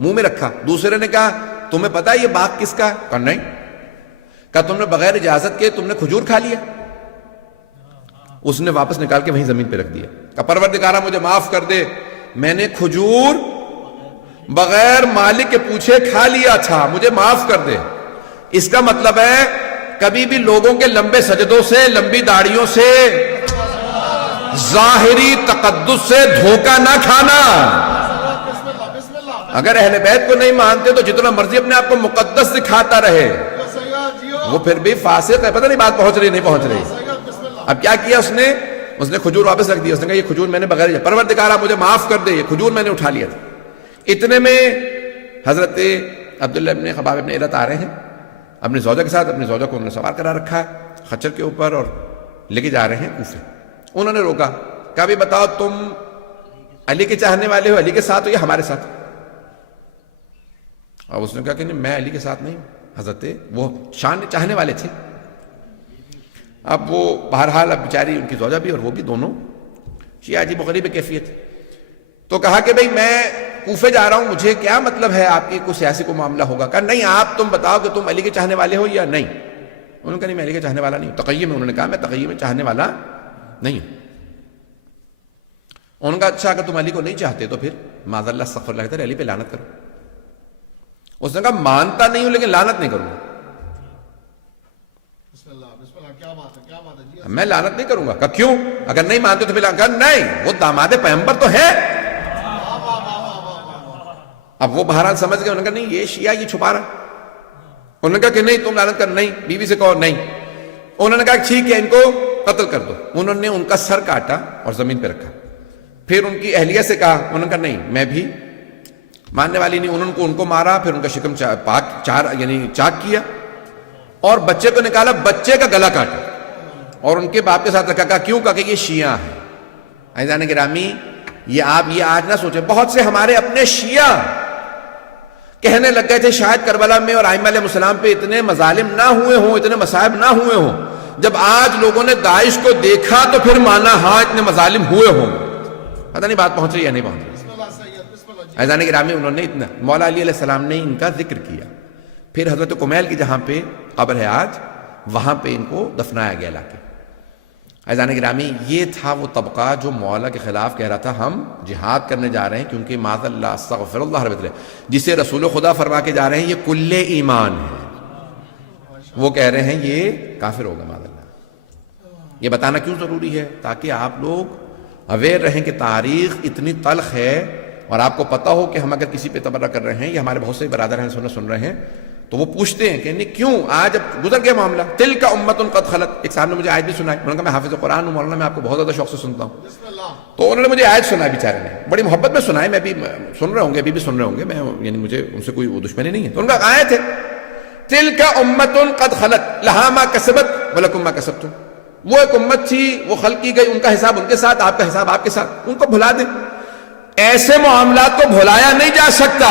منہ میں رکھا۔ دوسرے نے کہا تمہیں پتا یہ باغ کس کا ہے؟ کہا نہیں۔ کہا تم نے بغیر اجازت کے تم نے کھجور کھا لیا؟ اس نے واپس نکال کے وہیں زمین پہ رکھ دیا۔ کہا پروردگارہ مجھے معاف کر دے، میں نے کھجور بغیر مالک کے پوچھے کھا لیا تھا، مجھے معاف کر دے۔ اس کا مطلب ہے کبھی بھی لوگوں کے لمبے سجدوں سے، لمبی داڑیوں سے، ظاہری تقدس سے دھوکہ نہ کھانا۔ اگر اہل بیت کو نہیں مانتے تو جتنا مرضی اپنے آپ کو مقدس دکھاتا رہے، وہ پھر بھی فاسق ہے۔ پتہ نہیں بات پہنچ رہی نہیں پہنچ رہی۔ اب کیا کیا اس نے کھجور واپس رکھ دیا، اس نے کہا یہ کھجور میں نے بغیر، پروردگارہ مجھے معاف کر دے، یہ کھجور میں نے اٹھا لیا تھا۔ اتنے میں حضرت عبداللہ ابن خباب ابن ارت آ رہے ہیں اپنی زوجہ کے ساتھ. اپنی زوجہ کو انہوں نے سوار کرا رکھا ہے خچر کے اوپر اور لے کے جا رہے ہیں کوفے. انہوں نے روکا, کہا بھی بتاؤ تم علی کے چاہنے والے ہو, علی کے ساتھ ہو یا ہمارے ساتھ؟ اور اس نے کہا کہ نہیں, میں علی کے ساتھ نہیں. حضرت وہ چاہنے والے تھے. اب وہ بہرحال اب بیچاری ان کی زوجہ بھی اور وہ بھی دونوں شیعہ عجیب و غریب کیفیت. تو کہا کہ بھئی میں کوفے جا رہا ہوں, مجھے کیا مطلب ہے آپ کی کوئی سیاسی کو معاملہ ہوگا. کہا نہیں, آپ تم بتاؤ کہ تم علی کے چاہنے والے ہو یا نہیں. انہوں نے کہا نہیں, میں علی کے چاہنے والا نہیں ہوں. تقیہ میں انہوں نے کہا میں تقیہ میں چاہنے والا نہیں ہوں. انہوں نے کہا اچھا اگر تم علی کو نہیں چاہتے تو پھر معاذ اللہ استغفر اللہ تعالی علی پہ لعنت کرو. اس نے کہا مانتا نہیں ہوں لیکن لعنت نہیں کروں گا. بسم اللہ کیا بات ہے, کیا بات ہے جی. میں لعنت نہیں کروں گا. کہا کیوں, اگر نہیں مانتے تو پھر کہا نہیں, وہ داماد پیغمبر تو ہے. اب وہ بہرحال سمجھ گئے. انہوں نے کہا نہیں یہ شیعہ یہ چھپا رہا. انہوں نے کہا کہ نہیں تم لعنت کر, نہیں بیوی سے کہو نہیں. انہوں نے کہا ٹھیک ہے ان کو قتل کر دو. انہوں نے ان کا سر کاٹا اور زمین پہ رکھا. پھر ان کی اہلیہ سے کہا, انہوں نے کہا نہیں میں بھی ماننے والی نہیں. انہوں نے ان کو مارا, پھر ان کا شکم چاک کیا اور بچے کو نکالا, بچے کا گلا کاٹا اور ان کے باپ کے ساتھ رکھا. کہا کیوں, کہا کہ یہ شیعہ ہیں. عزیزان گرامی یہ آپ یہ آج نہ سوچیں, بہت سے ہمارے اپنے شیعہ کہنے لگ گئے تھے شاید کربلا میں اور ائمہ علیہ السلام پہ اتنے مظالم نہ ہوئے ہوں, اتنے مصائب نہ ہوئے ہوں. جب آج لوگوں نے داعش کو دیکھا تو پھر مانا ہاں اتنے مظالم ہوئے ہوں. پتہ نہیں بات پہنچ رہی یا نہیں پہنچ رہی. بسم اللہ سید, بسم اللہ جی. عزیزان گرامی انہوں نے اتنا مولا علی علیہ السلام نے ان کا ذکر کیا. پھر حضرت کمیل کی جہاں پہ قبر ہے آج, وہاں پہ ان کو دفنایا گیا لا کے. عزیزان گرامی یہ تھا وہ طبقہ جو مولا کے خلاف کہہ رہا تھا ہم جہاد کرنے جا رہے ہیں کیونکہ معاذ اللہ استغفر اللہ رب اللہ, جسے رسول خدا فرما کے جا رہے ہیں یہ کل ایمان ہے, وہ کہہ رہے ہیں یہ کافر ہوگا معاذ اللہ. یہ بتانا کیوں ضروری ہے, تاکہ آپ لوگ اویئر رہیں کہ تاریخ اتنی تلخ ہے اور آپ کو پتہ ہو کہ ہم اگر کسی پہ تبرہ کر رہے ہیں یا ہمارے بہت سے برادر ہیں سن رہے ہیں تو وہ پوچھتے ہیں کہ نہیں کیوں, آج اب گزر گیا معاملہ. تلک امۃ قد خلت, ایک صاحب نے مجھے آیت بھی سنائی. انہوں نے کہا میں حافظ قرآن ہوں مولانا, میں آپ کو بہت زیادہ شوق سے سنتا ہوں. بسم اللہ. تو انہوں نے مجھے آیت سنائی بیچارے نے, بڑی محبت میں سنائی. میں بھی سن رہے ہوں گے, ابھی بھی سن رہے ہوں گے, میں یعنی مجھے ان سے کوئی دشمنی نہیں ہے. تو ان کا آیت ہے تلک امۃ قد خلت لہا ما کسبت ولکم ما کسبتم. وہ ایک امت تھی, وہ خلق کی گئی, ان کا حساب ان کے ساتھ, آپ کا حساب آپ کے ساتھ. ان کو بھلا دیں. ایسے معاملات کو بھلایا نہیں جا سکتا.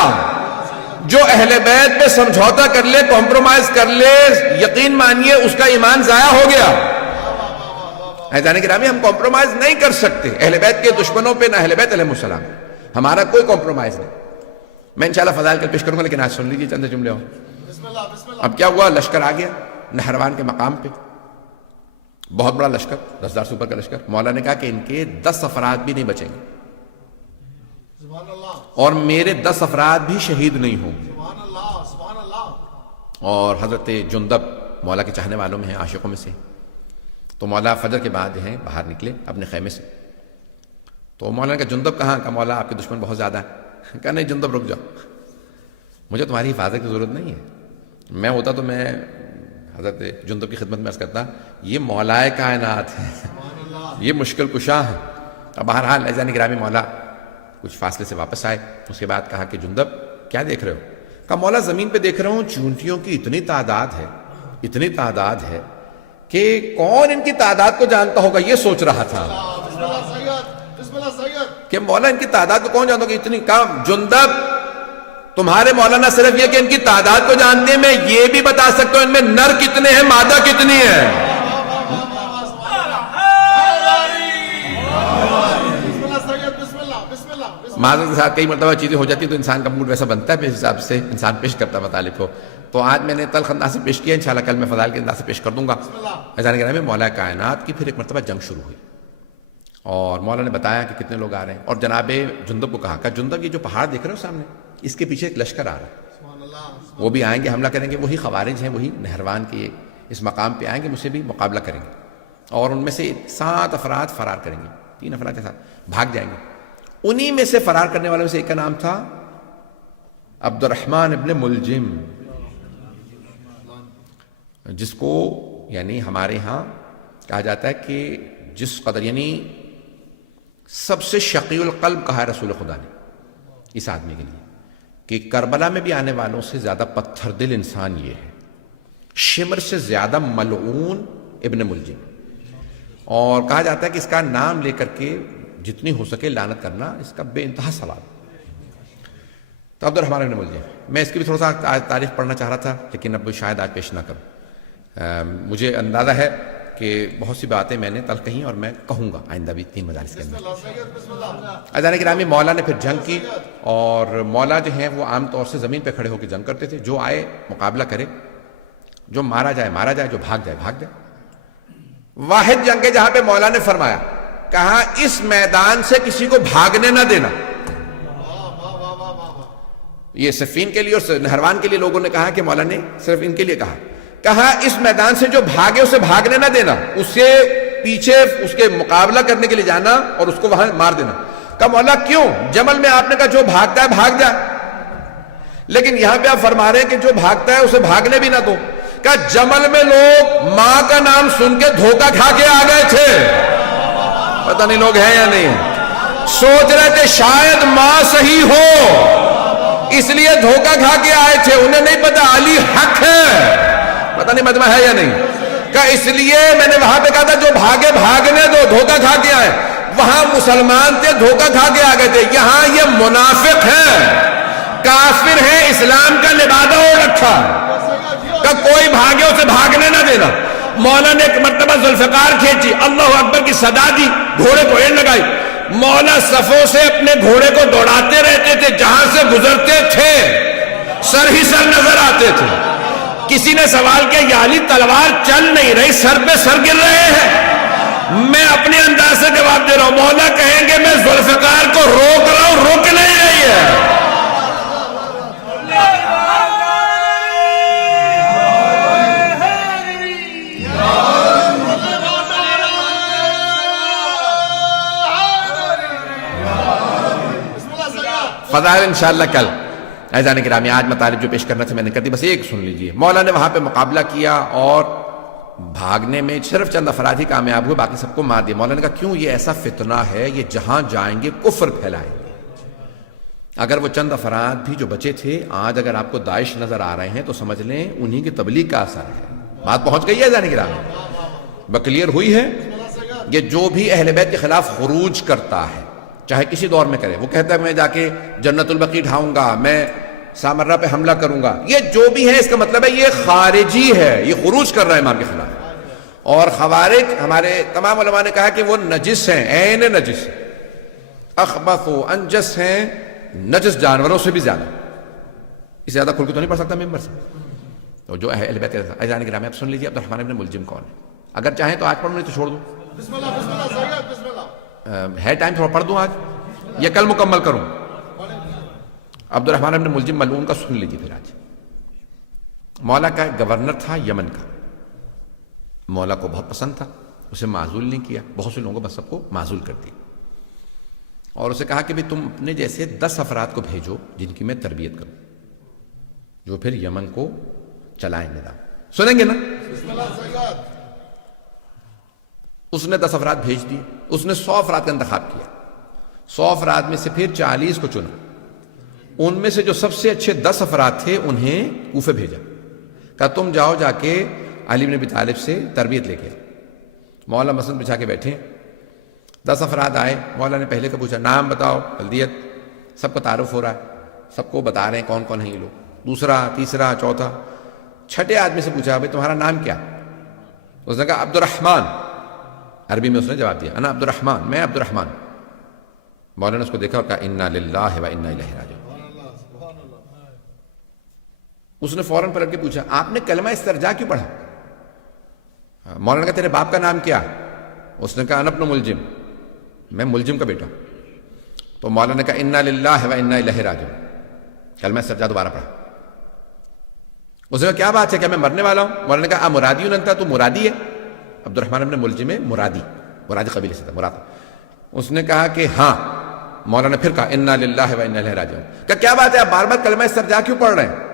جو اہل بیت پہ سمجھوتا کر لے, کمپرومائز کر لے, یقین مانیے اس کا ایمان ضائع ہو گیا. عزیزان گرامی ہم کمپرومائز نہیں کر سکتے اہل بیت کے دشمنوں پہ, نہ اہل بیت علیہ السلام, ہمارا کوئی کمپرومائز نہیں. میں انشاءاللہ فضائل کل پیش کروں گا لیکن آج سن لیجیے چند جملے اور. بسم اللہ, بسم اللہ. اب کیا ہوا, لشکر آ گیا نہروان کے مقام پہ, بہت بڑا لشکر, 10,000 سے اوپر کا لشکر. مولا نے کہا کہ ان کے 10 افراد بھی نہیں بچیں گے سبحان اللہ, اور میرے 10 افراد بھی شہید نہیں ہوں گے. سبحان اللہ, سبحان اللہ. اور حضرت جندب مولا کے چاہنے والوں میں ہیں, عاشقوں میں سے. تو مولا فجر کے بعد جو ہیں باہر نکلے اپنے خیمے سے. تو مولا نے کہا جندب کہاں؟ کہا مولا آپ کے دشمن بہت زیادہ ہیں. کہا نہیں جندب رک جاؤ, مجھے تمہاری حفاظت کی ضرورت نہیں ہے. میں ہوتا تو میں حضرت جندب کی خدمت میں عرض کرتا یہ مولائے کائنات ہے, یہ مشکل کشا ہے. اب بہرحال عزیزان گرامی مولا کچھ فاصلے سے واپس آئے. اس کے بعد کہا کہ جندب کیا دیکھ رہے ہو؟ کہا مولا زمین پہ دیکھ رہا ہوں چونٹیوں کی اتنی تعداد ہے کہ کون ان کی تعداد کو جانتا ہوگا, یہ سوچ رہا تھا. بسم اللہ سید, بسم اللہ سید. کہ مولا ان کی تعداد کو کون جانتا ہوگا اتنی. کہا جندب تمہارے مولانا صرف یہ کہ ان کی تعداد کو جانتے ہیں, میں یہ بھی بتا سکتا ہوں ان میں نر کتنے ہیں, مادہ کتنی ہے. معذرت کے ساتھ کئی مرتبہ چیزیں ہو جاتی تو انسان کا موڈ ویسا بنتا ہے, پھر حساب سے انسان پیش کرتا ہے مطالب کو. تو آج میں نے تلخ انداز سے پیش کیا, انشاءاللہ کل میں فضائل کے انداز سے پیش کر دوں گا. عزیزان گرامی مولا کائنات کی پھر ایک مرتبہ جنگ شروع ہوئی اور مولا نے بتایا کہ کتنے لوگ آ رہے ہیں. اور جناب جندب کو کہا کہ جندب یہ جو پہاڑ دیکھ رہے ہو سامنے, اس کے پیچھے ایک لشکر آ رہا ہے, وہ بھی آئیں گے, حملہ کریں گے. وہی خوارج ہیں, وہی نہروان کے اس مقام پہ آئیں گے, مجھ سے بھی مقابلہ کریں گے. اور ان میں سے 7 افراد فرار کریں گے, 3 افراد کے ساتھ بھاگ جائیں گے. انہی میں سے فرار کرنے والوں میں سے ایک کا نام تھا عبد الرحمن ابن ملجم, جس کو یعنی ہمارے ہاں کہا جاتا ہے کہ جس قدر یعنی سب سے شقی القلب کہا ہے رسول خدا نے اس آدمی کے لیے. کہ کربلا میں بھی آنے والوں سے زیادہ پتھر دل انسان یہ ہے، شمر سے زیادہ ملعون ابن ملجم، اور کہا جاتا ہے کہ اس کا نام لے کر کے جتنی ہو سکے لعنت کرنا اس کا بے انتہا ثواب۔ تو عبد الرحمن ابن ملجم، میں اس کی بھی تھوڑا سا تاریخ پڑھنا چاہ رہا تھا لیکن اب شاید آج پیش نہ کروں۔ مجھے اندازہ ہے کہ بہت سی باتیں میں نے تل کہیں اور میں کہوں گا آئندہ بھی 3 مجالس کے اندر۔ عزیزان گرامی، مولا نے پھر جنگ کی، اور مولا جو ہیں وہ عام طور سے زمین پہ کھڑے ہو کے جنگ کرتے تھے، جو آئے مقابلہ کرے، جو مارا جائے مارا جائے، جو بھاگ جائے بھاگ جائے۔ واحد جنگ ہے جہاں پہ مولا نے فرمایا، کہا اس میدان سے کسی کو بھاگنے نہ دینا۔ یہ صفین کے لیے اور نہروان کے لیے لوگوں نے کہا کہ مولا نے صرف ان کے لیے کہا اس میدان سے جو بھاگے اسے بھاگنے نہ دینا، اس سے پیچھے اس کے مقابلہ کرنے کے لیے جانا اور اس کو وہاں مار دینا۔ کہا مولا کیوں؟ جمل میں آپ نے کہا جو بھاگتا ہے بھاگ جائے، لیکن یہاں پہ آپ فرما رہے ہیں کہ جو بھاگتا ہے اسے بھاگنے بھی نہ دو۔ کہا جمل میں لوگ ماں کا نام سن کے دھوکہ کھا کے آ گئے تھے، پتہ نہیں لوگ ہیں یا نہیں، سوچ رہے تھے شاید ماں صحیح ہو اس لیے دھوکہ کھا کے آئے تھے، انہیں نہیں پتا علی حق ہے، پتہ نہیں مجمع ہے یا نہیں۔ کہ اس لیے میں نے وہاں پہ کہا تھا جو بھاگے بھاگنے دو، دھوکہ کھا کے آئے۔ وہاں مسلمان تھے، دھوکہ کھا کے آ گئے تھے، یہاں یہ منافق ہیں، کافر ہیں، اسلام کا لبادہ ہو رکھا، کہ کوئی بھاگے اسے بھاگنے نہ دینا۔ مولا نے ایک مرتبہ ذوالفقار کھینچی، اللہ اکبر کی صدا دی، گھوڑے کو اینڈ لگائی، مولا صفوں سے اپنے گھوڑے کو دوڑاتے رہتے تھے، جہاں سے گزرتے تھے سر ہی سر نظر آتے تھے۔ کسی نے سوال کیا یا علی تلوار چل نہیں رہی، سر پہ سر گر رہے ہیں؟ میں اپنے انداز سے جواب دے رہا ہوں، مولا کہیں گے میں ذوالفقار کو روک رہا ہوں، روک نہیں رہی ہے۔ فضائل انشاءاللہ کل۔ عزیزان گرامی، آج مطالب جو پیش کرنا تھا میں نے کر دی، بس ایک سن لیجئے۔ مولا نے وہاں پہ مقابلہ کیا اور بھاگنے میں صرف چند افراد ہی کامیاب ہوئے، باقی سب کو مار دیا۔ مولا نے کہا کیوں؟ یہ ایسا فتنہ ہے، یہ جہاں جائیں گے کفر پھیلائیں گے۔ اگر وہ چند افراد بھی جو بچے تھے آج اگر آپ کو داعش نظر آ رہے ہیں تو سمجھ لیں انہی کی تبلیغ کا اثر ہے۔ بات پہنچ گئی ہے عزیزان گرامی، کلیئر ہوئی ہے؟ یہ جو بھی اہل بیت کے خلاف خروج کرتا ہے چاہے کسی دور میں کرے، وہ کہتا ہے میں جا کے جنت البقیع ڈھاؤں گا، میں سامرہ پہ حملہ کروں گا، یہ جو بھی ہے اس کا مطلب ہے یہ خارجی ہے، یہ خروج کر رہا ہے امام کے خلاف۔ اور خوارج ہمارے تمام علماء نے کہا کہ وہ نجس ہیں، عین نجس، اخبث و انجس ہیں، نجس جانوروں سے بھی زیادہ۔ اس سے زیادہ کھل کے تو نہیں پڑھ سکتا ممبر سے۔ تو جو اہل بیت عزیزان گرامی آپ سن لیجیے عبد الرحمن ابن ملجم کون ہے؟ اگر چاہیں تو آج پڑھوں، نہیں تو چھوڑ دوں۔ بسم اللہ بسم اللہ سید بسم اللہ۔ ہے ٹائم تھوڑا پڑھ دوں آج یا کل مکمل کروں؟ عبد الرحمن ابن ملجم ملعون کا سن لیجیے پھر آج۔ مولا کا گورنر تھا یمن کا، مولا کو بہت پسند تھا، اسے معزول نہیں کیا، بہت سے لوگوں کو بس سب کو معزول کر دیا، اور اسے کہا کہ تم اپنے جیسے 10 افراد کو بھیجو جن کی میں تربیت کروں، جو پھر یمن کو چلائیں نظام۔ سنیں گے نا؟ بسم اللہ سید۔ اس نے 10 افراد بھیج دیے، اس نے 100 افراد کا انتخاب کیا، 100 افراد میں سے پھر 40 کو چنا، ان میں سے جو سب سے اچھے 10 افراد تھے انہیں کوفے بھیجا، کہا تم جاؤ جا کے علی بن ابی طالب سے تربیت لے کے۔ مولا مسند بچھا کے بیٹھے، 10 افراد آئے، مولا نے پہلے کا پوچھا نام بتاؤ، بلدیت، سب کو تعارف ہو رہا ہے، سب کو بتا رہے ہیں کون کون ہیں یہ لوگ، دوسرا تیسرا چوتھا، چھٹے آدمی سے پوچھا بھائی تمہارا نام کیا؟ اس نے کہا عبد الرحمن، عربی میں اس نے جواب دیا انا عبد الرحمن، میں عبد الرحمن۔ مولا نے اس کو دیکھا اور کہا انا للہ و انا الیہ راجعون۔ اس نے فوراً پلٹ کے پوچھا آپ نے کلمہ استرجاع کیوں پڑھا؟ مولا نے کہا تیرے باپ کا نام کیا؟ اس نے کہا انا ابن ملجم، میں ملجم کا بیٹا۔ تو مولا نے کہا انا للہ و انا الیہ راجعون، کلمہ استرجاع دوبارہ پڑھا۔ اس نے کہا کیا بات ہے، کیا میں مرنے والا ہوں؟ مولا نے کہا مرادی انت، تو مرادی ہے؟ عبد الرحمن ابن ملجم مرادی قبیلے سے تھا، مراد۔ اس نے کہا کہ ہاں۔ مولا نے پھر کہا انا للہ و انا الیہ راجعون۔ کہا کیا بات ہے آپ بار بار کلمہ استرجاع کیوں پڑھ رہے ہیں؟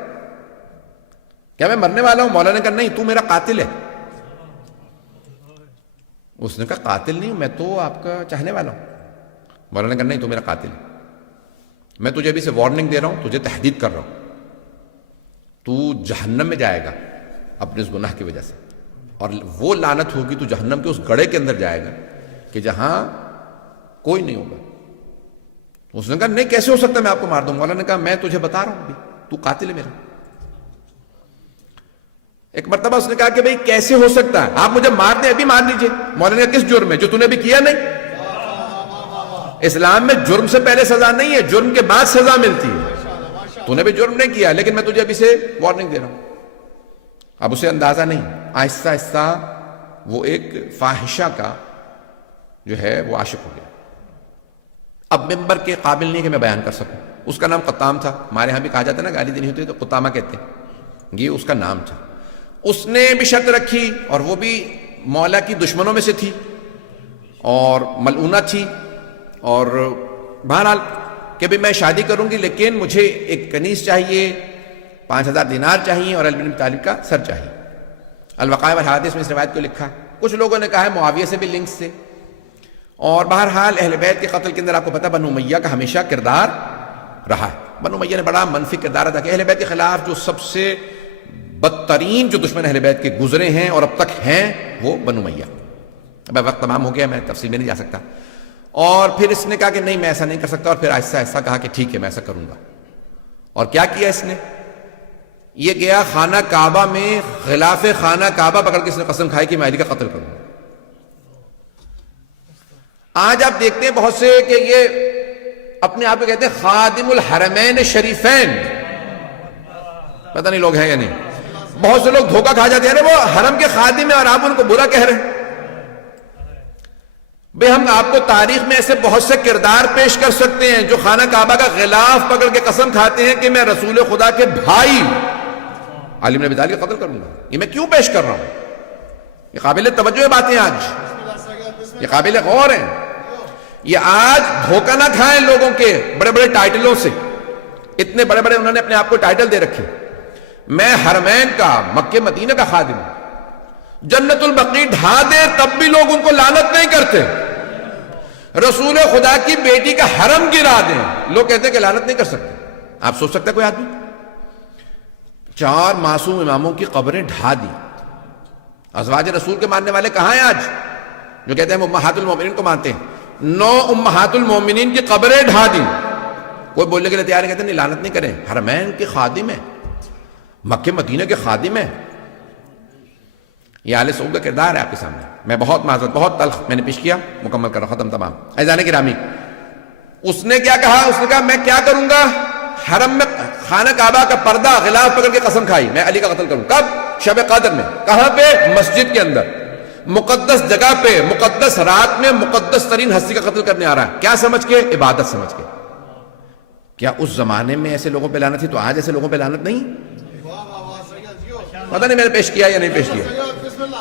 کیا میں مرنے والا ہوں؟ مولا نے کہا نہیں، تو میرا قاتل ہے۔ اس نے کہا قاتل نہیں، میں تو آپ کا چاہنے والا ہوں۔ مولا نے کہا نہیں، تو میرا قاتل ہے۔ میں تجھے ابھی سے وارننگ دے رہا ہوں، تجھے تحدید کر رہا ہوں، تو جہنم میں جائے گا اپنے اس گناہ کی وجہ سے، اور وہ لعنت ہوگی، تو جہنم کے اس گڑھے کے اندر جائے گا کہ جہاں کوئی نہیں ہوگا۔ اس نے کہا نہیں کیسے ہو سکتا میں آپ کو مار دوں؟ مولا نے کہا میں تجھے بتا رہا ہوں ابھی، تو قاتل ہے میرا۔ ایک مرتبہ اس نے کہا کہ بھئی کیسے ہو سکتا ہے، آپ مجھے مار دیں، ابھی مار لیجئے۔ مولا نے کہا کس جرم میں؟ جو تو نے ابھی کیا نہیں۔ اسلام میں جرم سے پہلے سزا نہیں ہے، جرم کے بعد سزا ملتی ہے۔ تو نے بھی جرم نہیں کیا، لیکن میں تجھے ابھی سے وارننگ دے رہا ہوں۔ اب اسے اندازہ نہیں، آہستہ آہستہ وہ ایک فاحشہ کا جو ہے وہ عاشق ہو گیا۔ اب ممبر کے قابل نہیں کہ میں بیان کر سکوں۔ اس کا نام قطام تھا، ہمارے ہاں بھی کہا جاتا ہے نا، گالی دینی ہوتی ہے تو قطامہ کہتے ہیں، یہ اس کا نام تھا۔ اس نے بھی شرط رکھی، اور وہ بھی مولا کی دشمنوں میں سے تھی اور ملعونہ تھی، اور بہرحال کہ بھی میں شادی کروں گی لیکن مجھے ایک کنیز چاہیے، 5000 دینار چاہیے، اور علم طالب کا سر چاہیے۔ الوقائع والحوادث میں اس روایت کو لکھا۔ کچھ لوگوں نے کہا ہے معاویہ سے بھی لنکس تھے، اور بہرحال اہل بیت کے قتل کے اندر آپ کو پتہ بنو امیہ کا ہمیشہ کردار رہا ہے۔ بنو امیہ نے بڑا منفی کردار ادا کیا۔ اہل بیت کے خلاف جو سب سے بدترین جو دشمن اہل بیت کے گزرے ہیں اور اب تک ہیں وہ بنو امیہ۔ اب وقت تمام ہو گیا، میں تفصیل میں نہیں جا سکتا۔ اور پھر اس نے کہا کہ نہیں میں ایسا نہیں کر سکتا، اور پھر آہستہ آہستہ کہا کہ ٹھیک ہے میں ایسا کروں گا۔ اور کیا کیا اس نے؟ یہ گیا خانہ کعبہ میں، غلاف خانہ کعبہ پکڑ کے اس نے قسم کھائی کہ میں علی کا قتل کروں گا۔ آج آپ دیکھتے ہیں بہت سے کہ یہ اپنے آپ کو کہتے ہیں خادم الحرمین شریفین، پتہ نہیں لوگ ہیں یا نہیں۔ بہت سے لوگ دھوکہ کھا جاتے ہیں، وہ حرم کے خادم ہیں اور آپ ان کو برا کہہ رہے ہیں۔ بے ہم آپ کو تاریخ میں ایسے بہت سے کردار پیش کر سکتے ہیں جو خانہ کعبہ کا غلاف پکڑ کے قسم کھاتے ہیں کہ میں رسول خدا کے بھائی علی بن ابی طالب کا قتل کروں گا۔ یہ میں کیوں پیش کر رہا ہوں؟ یہ قابل توجہ باتیں، آج یہ قابل غور ہیں۔ یہ آج دھوکہ نہ کھائیں لوگوں کے بڑے بڑے ٹائٹلوں سے، اتنے بڑے بڑے انہوں نے اپنے آپ کو ٹائٹل دے رکھے۔ میں حرمین کا، مکہ مدینہ کا خادم ہوں، جنت البقیع ڈھا دے تب بھی لوگ ان کو لعنت نہیں کرتے۔ رسول خدا کی بیٹی کا حرم گرا دیں، لوگ کہتے ہیں کہ لعنت نہیں کر سکتے۔ آپ سوچ سکتے ہیں کوئی آدمی؟ 4 معصوم اماموں کی قبریں ڈھا دی۔ ازواج رسول کے ماننے والے کہاں ہیں آج، جو کہتے ہیں امہات المومنین کو مانتے ہیں؟ 9 امہات المومنین کی قبریں ڈھا دی۔ کوئی بولنے کے لیے تیار ہے، کہتے ہیں نہیں لعنت نہیں کریں، حرمین کے خادم ہیں، مکہ مدینہ کے خادم ہیں۔ یہ آل سعود کا کردار ہے آپ کے سامنے۔ میں بہت معذرت، بہت تلخ میں نے پیش کیا، مکمل کر رہا، ختم تمام۔ عزیزان گرامی، اس نے کیا کہا؟ اس نے کہا میں کیا کروں گا؟ حرم میں خانہ کعبہ کا پردہ غلاف پکڑ کے قسم کھائی میں علی کا قتل کروں۔ کب؟ شب قدر میں۔ کہاں پہ؟ مسجد کے اندر، مقدس جگہ پہ، مقدس رات میں مقدس ترین ہستی کا قتل کرنے آ رہا ہے۔ کیا سمجھ کے؟ عبادت سمجھ کے۔ کیا اس زمانے میں ایسے لوگوں پہ لعنت تھی تو آج ایسے لوگوں پہ لعنت نہیں؟ پتہ نہیں میں نے پیش کیا یا نہیں پیش کیا۔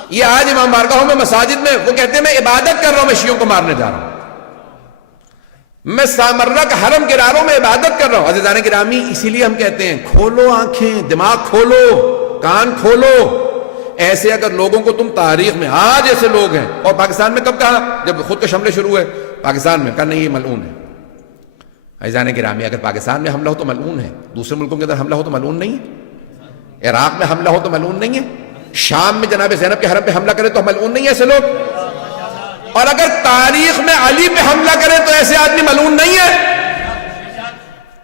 یہ آج امام بارگاہوں میں، مساجد میں وہ کہتے ہیں میں عبادت کر رہا ہوں، میں شیعوں کو مارنے جا رہا ہوں، میں سامرہ کا حرم گرا رہا ہوں، میں عبادت کر رہا ہوں۔ عزیزان گرامی، اسی لیے ہم کہتے ہیں کھولو آنکھیں، دماغ کھولو، کان کھولو۔ ایسے اگر لوگوں کو تم تاریخ میں، آج ایسے لوگ ہیں، اور پاکستان میں کب کہا؟ جب خود کے حملے شروع ہوئے پاکستان میں، کہا نہیں یہ ملعون ہے۔ عزیزان گرامی، اگر پاکستان میں حملہ ہو تو ملعون ہے، دوسرے ملکوں کے اندر حملہ ہو تو ملعون نہیں ہے، عراق میں حملہ ہو تو ملعون نہیں ہے، شام میں جناب زینب کے حرم پہ حملہ کرے تو ملعون نہیں ہے ایسے لوگ، اور اگر تاریخ میں علی پہ حملہ کرے تو ایسے آدمی ملعون نہیں ہے۔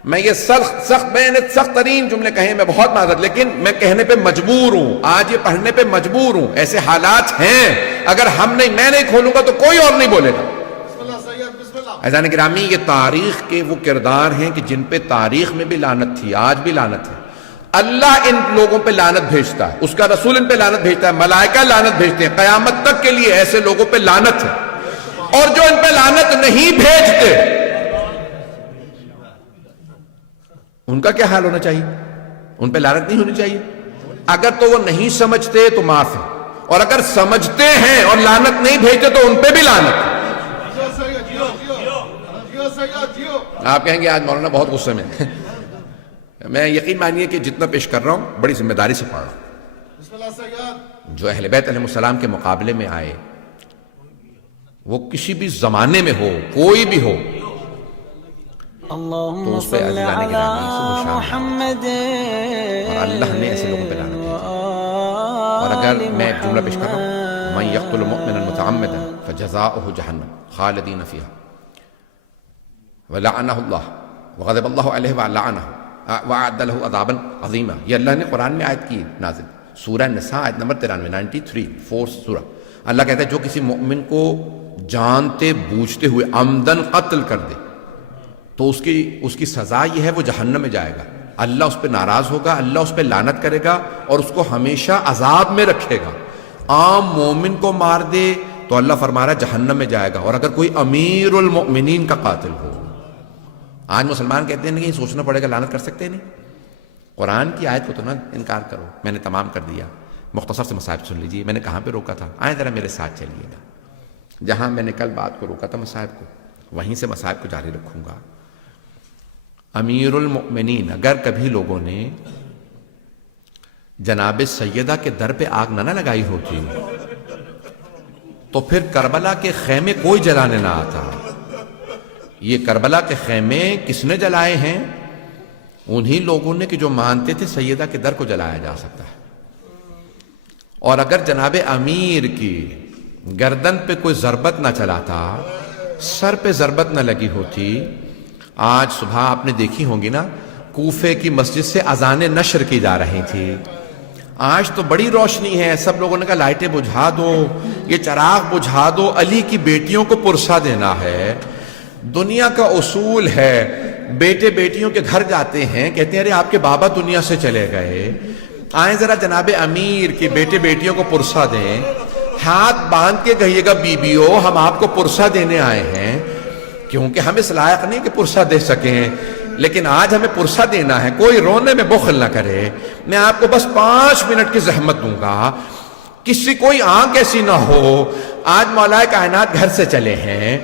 میں یہ سخت ترین جملے کہیں، میں بہت معذرت، لیکن میں کہنے پہ مجبور ہوں، آج یہ پڑھنے پہ مجبور ہوں، ایسے حالات ہیں، اگر میں نہیں کھولوں گا تو کوئی اور نہیں بولے گا۔ عزیزان گرامی، یہ تاریخ کے وہ کردار ہیں کہ جن پہ تاریخ میں بھی لعنت تھی، آج بھی لعنت ہے۔ اللہ ان لوگوں پہ لعنت بھیجتا ہے، اس کا رسول ان پہ لعنت بھیجتا ہے، ملائکہ لعنت بھیجتے ہیں، قیامت تک کے لیے ایسے لوگوں پہ لعنت ہے۔ اور جو ان پہ لعنت نہیں بھیجتے ان کا کیا حال ہونا چاہیے؟ ان پہ لعنت نہیں ہونی چاہیے۔ اگر تو وہ نہیں سمجھتے تو معاف ہے، اور اگر سمجھتے ہیں اور لعنت نہیں بھیجتے تو ان پہ بھی لعنت ہے۔ آپ کہیں گے آج مولانا بہت غصے میں میں یقین مانیے کہ جتنا پیش کر رہا ہوں بڑی ذمہ داری سے پڑھ رہا ہوں۔ جو اہل بیت علیہ السلام کے مقابلے میں آئے، وہ کسی بھی زمانے میں ہو، کوئی بھی ہو، تو اللهم اس پہ صل عزیزان گرامی على صبح شام محمد اور اللہ نے ایسے لوگوں پہ لعنت بھیجی. اور اگر میں ایک جملہ پیش کر رہا ہوں، من یقتل مؤمنا متعمدا فجزاؤہ جہنم خالدین فیہا ولعنہ اللہ وغضب اللہ علیہ ولعنہ وأعد له عذابا عظیما. یہ اللہ نے قرآن میں آیت کی نازل، سورہ نساء آیت نمبر 93 4 سورہ. اللہ کہتا ہے جو کسی مؤمن کو جانتے بوجھتے ہوئے عمدن قتل کر دے تو اس کی سزا یہ ہے وہ جہنم میں جائے گا. اللہ اس پہ ناراض ہوگا، اللہ اس پہ لعنت کرے گا اور اس کو ہمیشہ عذاب میں رکھے گا. عام مومن کو مار دے تو اللہ فرما رہا ہے جہنم میں جائے گا. اور اگر کوئی امیر المؤمنین کا قاتل ہو، آج مسلمان کہتے ہیں کہ سوچنا پڑے گا لعنت کر سکتے ہیں نہیں. قرآن کی آیت کو تو نہ انکار کرو. میں نے تمام کر دیا، مختصر سے مصائب سن لیجیے. میں نے کہاں پہ روکا تھا؟ آئیں ذرا میرے ساتھ چلیے گا. جہاں میں نے کل بات کو روکا تھا مصائب کو، وہیں سے مصائب کو جاری رکھوں گا. امیر المؤمنین، اگر کبھی لوگوں نے جناب سیدہ کے در پہ آگ نہ لگائی ہوتی تو پھر کربلا کے خیمے کوئی جلانے نہ آتا. یہ کربلا کے خیمے کس نے جلائے ہیں؟ انہی لوگوں نے کہ جو مانتے تھے سیدہ کے در کو جلایا جا سکتا ہے. اور اگر جناب امیر کی گردن پہ کوئی ضربت نہ چلاتا، سر پہ ضربت نہ لگی ہوتی، آج صبح آپ نے دیکھی ہوں گی نا، کوفے کی مسجد سے اذانیں نشر کی جا رہی تھی. آج تو بڑی روشنی ہے، سب لوگوں نے کہا لائٹیں بجھا دو، یہ چراغ بجھا دو، علی کی بیٹیوں کو پرسہ دینا ہے. دنیا کا اصول ہے، بیٹے بیٹیوں کے گھر جاتے ہیں، کہتے ہیں ارے آپ کے بابا دنیا سے چلے گئے، آئیں ذرا جناب امیر کی بیٹے بیٹیوں کو پرسہ دیں. ہاتھ باندھ کے کہیے گا بیبیو ہم آپ کو پرسہ دینے آئے ہیں، کیونکہ ہم اس لائق نہیں کہ پرسہ دے سکیں، لیکن آج ہمیں پرسہ دینا ہے. کوئی رونے میں بخل نہ کرے. میں آپ کو بس 5 منٹ کی زحمت دوں گا، کسی کوئی آنکھ ایسی نہ ہو. آج مولا کائنات گھر سے چلے ہیں.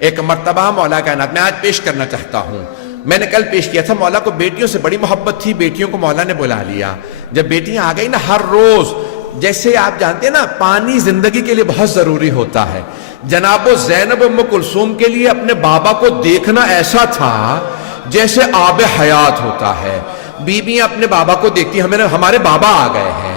ایک مرتبہ مولا کائنات میں آج پیش کرنا چاہتا ہوں. میں نے کل پیش کیا تھا، مولا کو بیٹیوں سے بڑی محبت تھی، بیٹیوں کو مولا نے بلا لیا. جب بیٹیاں آ گئی نا، ہر روز جیسے آپ جانتے ہیں نا پانی زندگی کے لیے بہت ضروری ہوتا ہے، جناب زینب ام کلثوم کے لیے اپنے بابا کو دیکھنا ایسا تھا جیسے آب حیات ہوتا ہے. بیویاں اپنے بابا کو دیکھتی، ہمارے بابا آ گئے ہیں،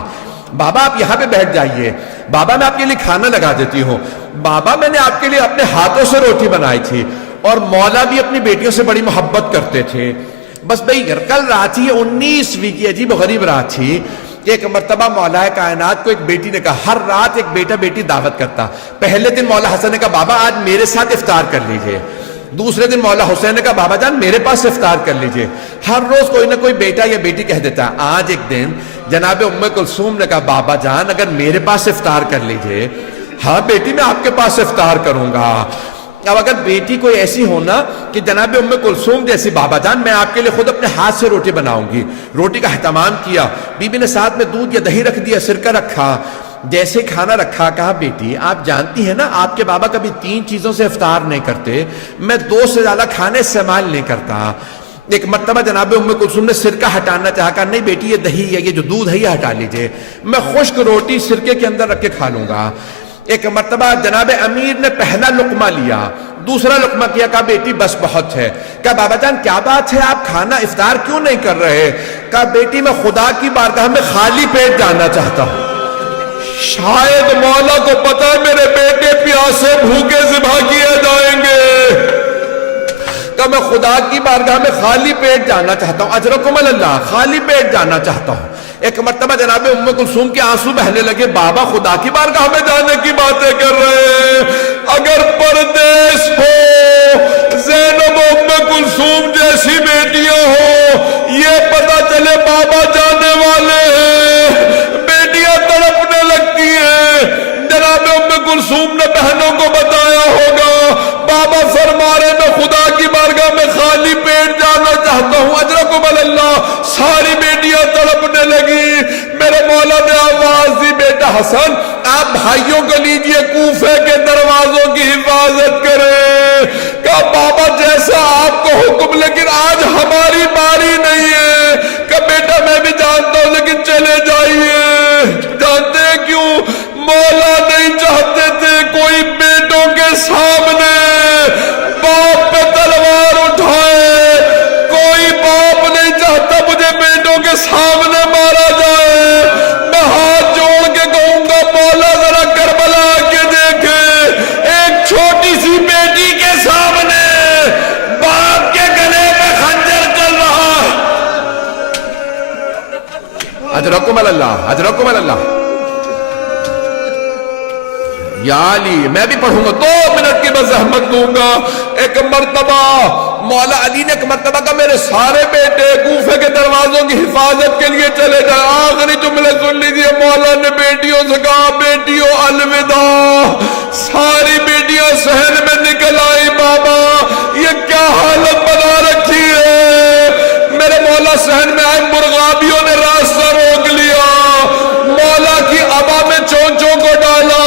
بابا آپ یہاں پہ بیٹھ جائیے، بابا میں آپ کے لیے کھانا لگا دیتی ہوں، بابا میں نے آپ کے لیے اپنے ہاتھوں سے روٹی بنائی تھی. اور مولا بھی اپنی بیٹیوں سے بڑی محبت کرتے تھے. بس بھئی کل رات تھی 19ویں کی عجیب و غریب رات تھی. ایک مرتبہ مولا کائنات کو ایک بیٹی نے کہا، ہر رات ایک بیٹا بیٹی دعوت کرتا. پہلے دن مولا حسن نے کہا بابا آج میرے ساتھ افطار کر لیجئے. دوسرے دن مولا حسین نے کہا بابا جان میرے پاس افطار کر لیجئے. ہر روز کوئی نہ کوئی بیٹا یا بیٹی کہہ دیتا. آج ایک دن جناب ام کلثوم نے کہا بابا جان اگر میرے پاس افطار کر لیجئے. ہاں بیٹی میں آپ کے پاس افطار کروں گا. اب اگر بیٹی کوئی ایسی ہونا کہ جناب ام کلثوم جیسی، بابا جان میں آپ کے لیے خود اپنے ہاتھ سے روٹی بناؤں گی. روٹی کا اہتمام کیا، بی بی نے ساتھ میں دودھ یا دہی رکھ دیا، سرکہ رکھا. جیسے کھانا رکھا کہا بیٹی آپ جانتی ہیں نا آپ کے بابا کبھی 3 چیزوں سے افطار نہیں کرتے، میں 2 سے زیادہ کھانے استعمال نہیں کرتا. ایک مرتبہ جناب ام کلثوم نے سرکہ ہٹانا چاہا، کہا نہیں بیٹی یہ دہی ہے، یہ جو دودھ ہے یہ ہٹا لیجئے، میں خشک روٹی سرکے کے اندر رکھ کے کھا لوں گا. ایک مرتبہ جناب امیر نے پہلا لقمہ لیا، دوسرا لقمہ کیا، کہا بیٹی بس بہت ہے. کہا بابا جان کیا بات ہے آپ کھانا افطار کیوں نہیں کر رہے؟ کہا بیٹی میں خدا کی بارگاہ میں خالی پیٹ جانا چاہتا ہوں. شاید مولا کو پتا ہے میرے بیٹے پیاسے بھوکے ذبح کیے جائیں گے. کہا میں خدا کی بارگاہ میں خالی پیٹ جانا چاہتا ہوں، اجرکم اللہ، خالی پیٹ جانا چاہتا ہوں. ایک مرتبہ جناب ام کلثوم کے آنسو بہنے لگے، بابا خدا کی بارگاہ میں جانے کی باتیں کر رہے ہیں. اگر پردیس ہو، زینب ام کلثوم جیسی بیٹیاں ہو، یہ پتہ چلے بابا جانے والے ہیں، بیٹیاں تڑپنے لگتی ہیں. جناب ام کلثوم نے بہنوں کو بتایا ہوگا، بابا فرما رہے میں خدا کی بارگاہ میں خالی پیٹ جانا چاہتا ہوں، اجرکم اللہ. ساری بیٹیاں تڑپنے لگی. میرے مولا نے آواز دی بیٹا حسن آپ بھائیوں کو لیجئے کوفے کے دروازوں کی حفاظت کریں. کہا بابا جیسا آپ کو حکم، لیکن آج ہماری باری نہیں ہے. کہا بیٹا میں بھی جانتا ہوں لیکن چلے جائیے. جانتے ہیں کیوں؟ مولا نہیں چاہتے تھے کوئی بیٹوں کے سامنے باپ پہ تلوار اٹھائے. اجرکم اللہ، اجرکم اللہ۔ یا علی، میں بھی پڑھوں گا، 2 منٹ کی میں زحمت دوں گا۔ ایک مرتبہ مولا علی نے ایک مرتبہ کہا میرے سارے بیٹے کوفے کے دروازوں کی حفاظت کے لیے چلے جائیں۔ آخری جملے سن لیجئے، مولا نے بیٹیوں سے کہا بیٹیوں الوداع۔ ساری بیٹیاں صحن میں نکل آئی۔ بابا یہ کیا حالت بنا رکھی ہے؟ میرے مولا صحن میں آئے، مرغابیوں نے راستہ روک لیا، مولا کی عبا میں چونچوں کو ڈالا۔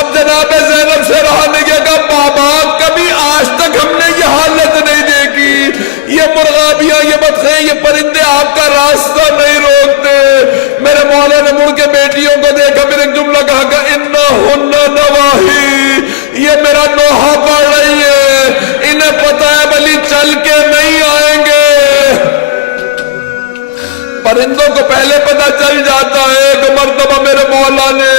اب جناب زینب سے رہا نہیں گیا، کہا بابا کبھی آج تک ہم نے یہ حالت نہیں دیکھی، یہ مرغابیاں، یہ بطخیں، یہ پرندے آپ کا راستہ نہیں روکتے۔ میرے مولا نے مڑ کے بیٹیوں کو دیکھا، پھر ایک جملہ کہا کہ انہن نواہی، یہ میرا نوحہ پڑھ رہی ہے، انہیں پتہ ہے بلی چل کے نہیں آئیں گے۔ پرندوں کو پہلے پتہ چل جاتا ہے۔ ایک مرتبہ میرے مولا نے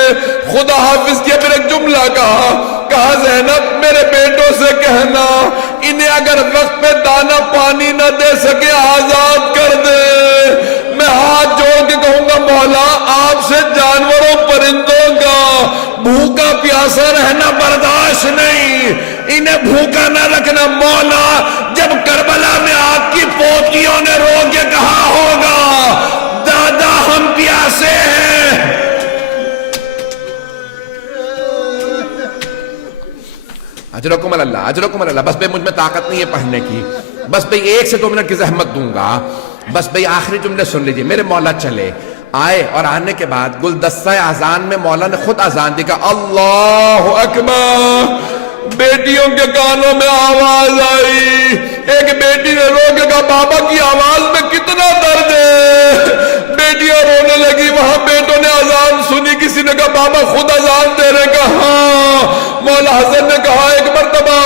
خدا حافظ کیا، پھر ایک جملہ کہا زینب میرے بیٹوں سے کہنا انہیں اگر وقت پہ دانا پانی نہ دے سکے آزاد کر دے۔ میں ہاتھ جوڑ کے کہوں گا مولا آپ سے جانوروں پرندوں کا بھوکا پیاسا رہنا برداشت نہیں، انہیں بھوکا نہ رکھنا۔ مولا جب کربلا میں آپ کی پوتیوں نے رو کے کہا ہوگا دادا ہم پیاسے ہیں، اجرکم اللہ، اجرکم اللہ۔ بس بھئی مجھ میں طاقت نہیں ہے پڑھنے کی، بس بھئی 1 سے 2 منٹ کی زحمت دوں گا۔ بس بھئی آخری جملے سن لیجئے۔ میرے مولا چلے آئے اور آنے کے بعد گلدستہ اذان میں مولا نے خود اذان دی، کہا اللہ اکبر۔ بیٹیوں کے کانوں میں آواز آئی، ایک بیٹی نے رو کے کہا بابا کی آواز میں کتنا درد ہے۔ بیٹیاں رونے لگی، وہاں بیٹوں نے اذان سنی، کسی نے کہا بابا خود اذان دے رہے، کہا ہاں۔ مولا حسن نے کہا ایک مرتبہ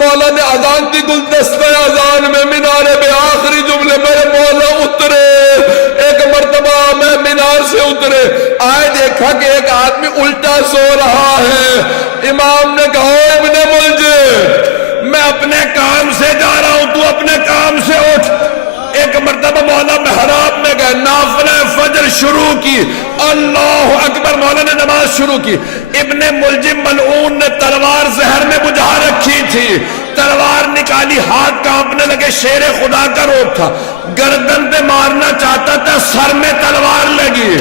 مولا نے اذان دی گلدستہ اذان میں مینارے میں آخری جملے میرے مولا اترے۔ ایک مرتبہ میں مینار سے اترے، آئے دیکھا کہ ایک آدمی الٹا سو رہا ہے۔ امام نے کہا ابن ملجم میں اپنے کام سے جا رہا ہوں، تو اپنے کام سے اٹھ۔ ایک مرتبہ مولا محراب میں گئے، نافلہ فجر شروع کی، اللہ اکبر، مولا نے نماز شروع کی۔ ابن ملجم ملعون نے تلوار زہر میں بجھا رکھی تھی، تلوار نکالی، ہاتھ کانپنے لگے، شیر خدا کا روپ تھا، گردن پہ مارنا چاہتا تھا، سر میں تلوار لگی۔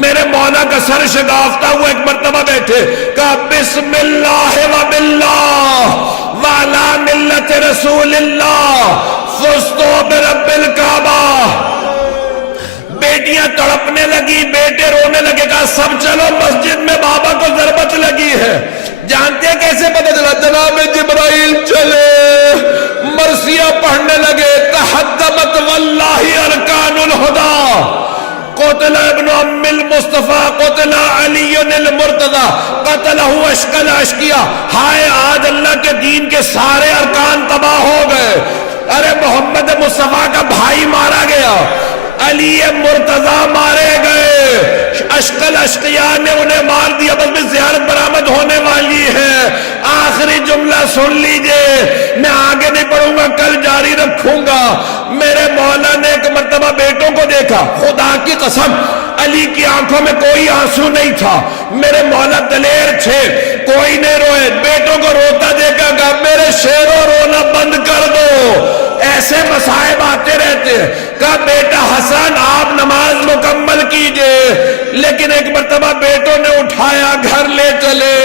میرے مولا کا سر شگافتہ ہوا، ایک مرتبہ بیٹھے، کہا بسم اللہ و باللہ وعلا ملت رسول اللہ فزتو برب الکعبہ۔ بیٹیاں تڑپنے لگی، بیٹے رونے لگے، کہا سب چلو مسجد میں، بابا کو ضربت لگی ہے۔ جانتے ہیں کیسے پتہ چلا؟ جناب جبرائیل چلے، مرثیہ پڑھنے لگے، تحدمت واللہ ارکان الہدی، قتل ابن ام المصطفیٰ، قتل علی المرتضی، قتلہ اشکل اشکیہ۔ ہائے آج اللہ کے دین کے سارے ارکان تباہ ہو گئے۔ ارے محمد مصطفیٰ کا بھائی مارا گیا، علی مرتضی مارے گئے، اشکل اشقیاء نے انہیں مار دیا، بس میں زیارت برآمد ہونے والی ہے۔ آخری جملہ سن لیجئے، میں آگے نہیں پڑھوں گا، کل جاری رکھوں گا۔ میرے مولا نے ایک مرتبہ بیٹوں کو دیکھا، خدا کی قسم علی کی آنکھوں میں کوئی آنسو نہیں تھا، میرے مولا دلیر تھے، کوئی نہیں روئے، بیٹوں کو روتا دیکھا گا میرے شیروں رونا بند کر دو، ایسے مصائب آتے رہتے ہیں۔ کہا بیٹا حسن آپ نماز مکمل کیجئے، لیکن ایک مرتبہ بیٹوں نے اٹھایا، گھر لے چلے۔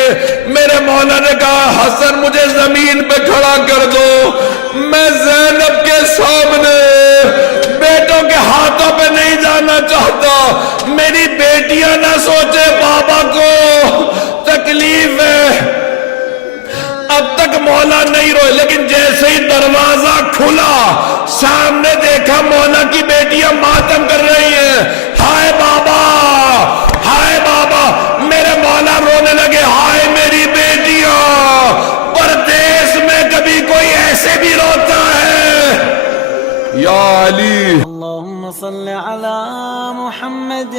میرے مولا نے کہا حسن مجھے زمین پہ کھڑا کر دو، میں زینب کے سامنے بیٹوں کے ہاتھوں پہ نہیں جانا چاہتا، میری بیٹیاں نہ سوچے بابا کو تکلیف ہے۔ اب تک مولا نہیں روئے، لیکن جیسے ہی دروازہ کھلا سامنے دیکھا مولا کی بیٹیاں ماتم کر رہی ہیں، ہائے بابا، ہائے بابا۔ میرے مولا رونے لگے، ہائے میری بیٹیاں، پردیس میں کبھی کوئی ایسے بھی روتا ہے؟ یا علی اللهم صل على محمد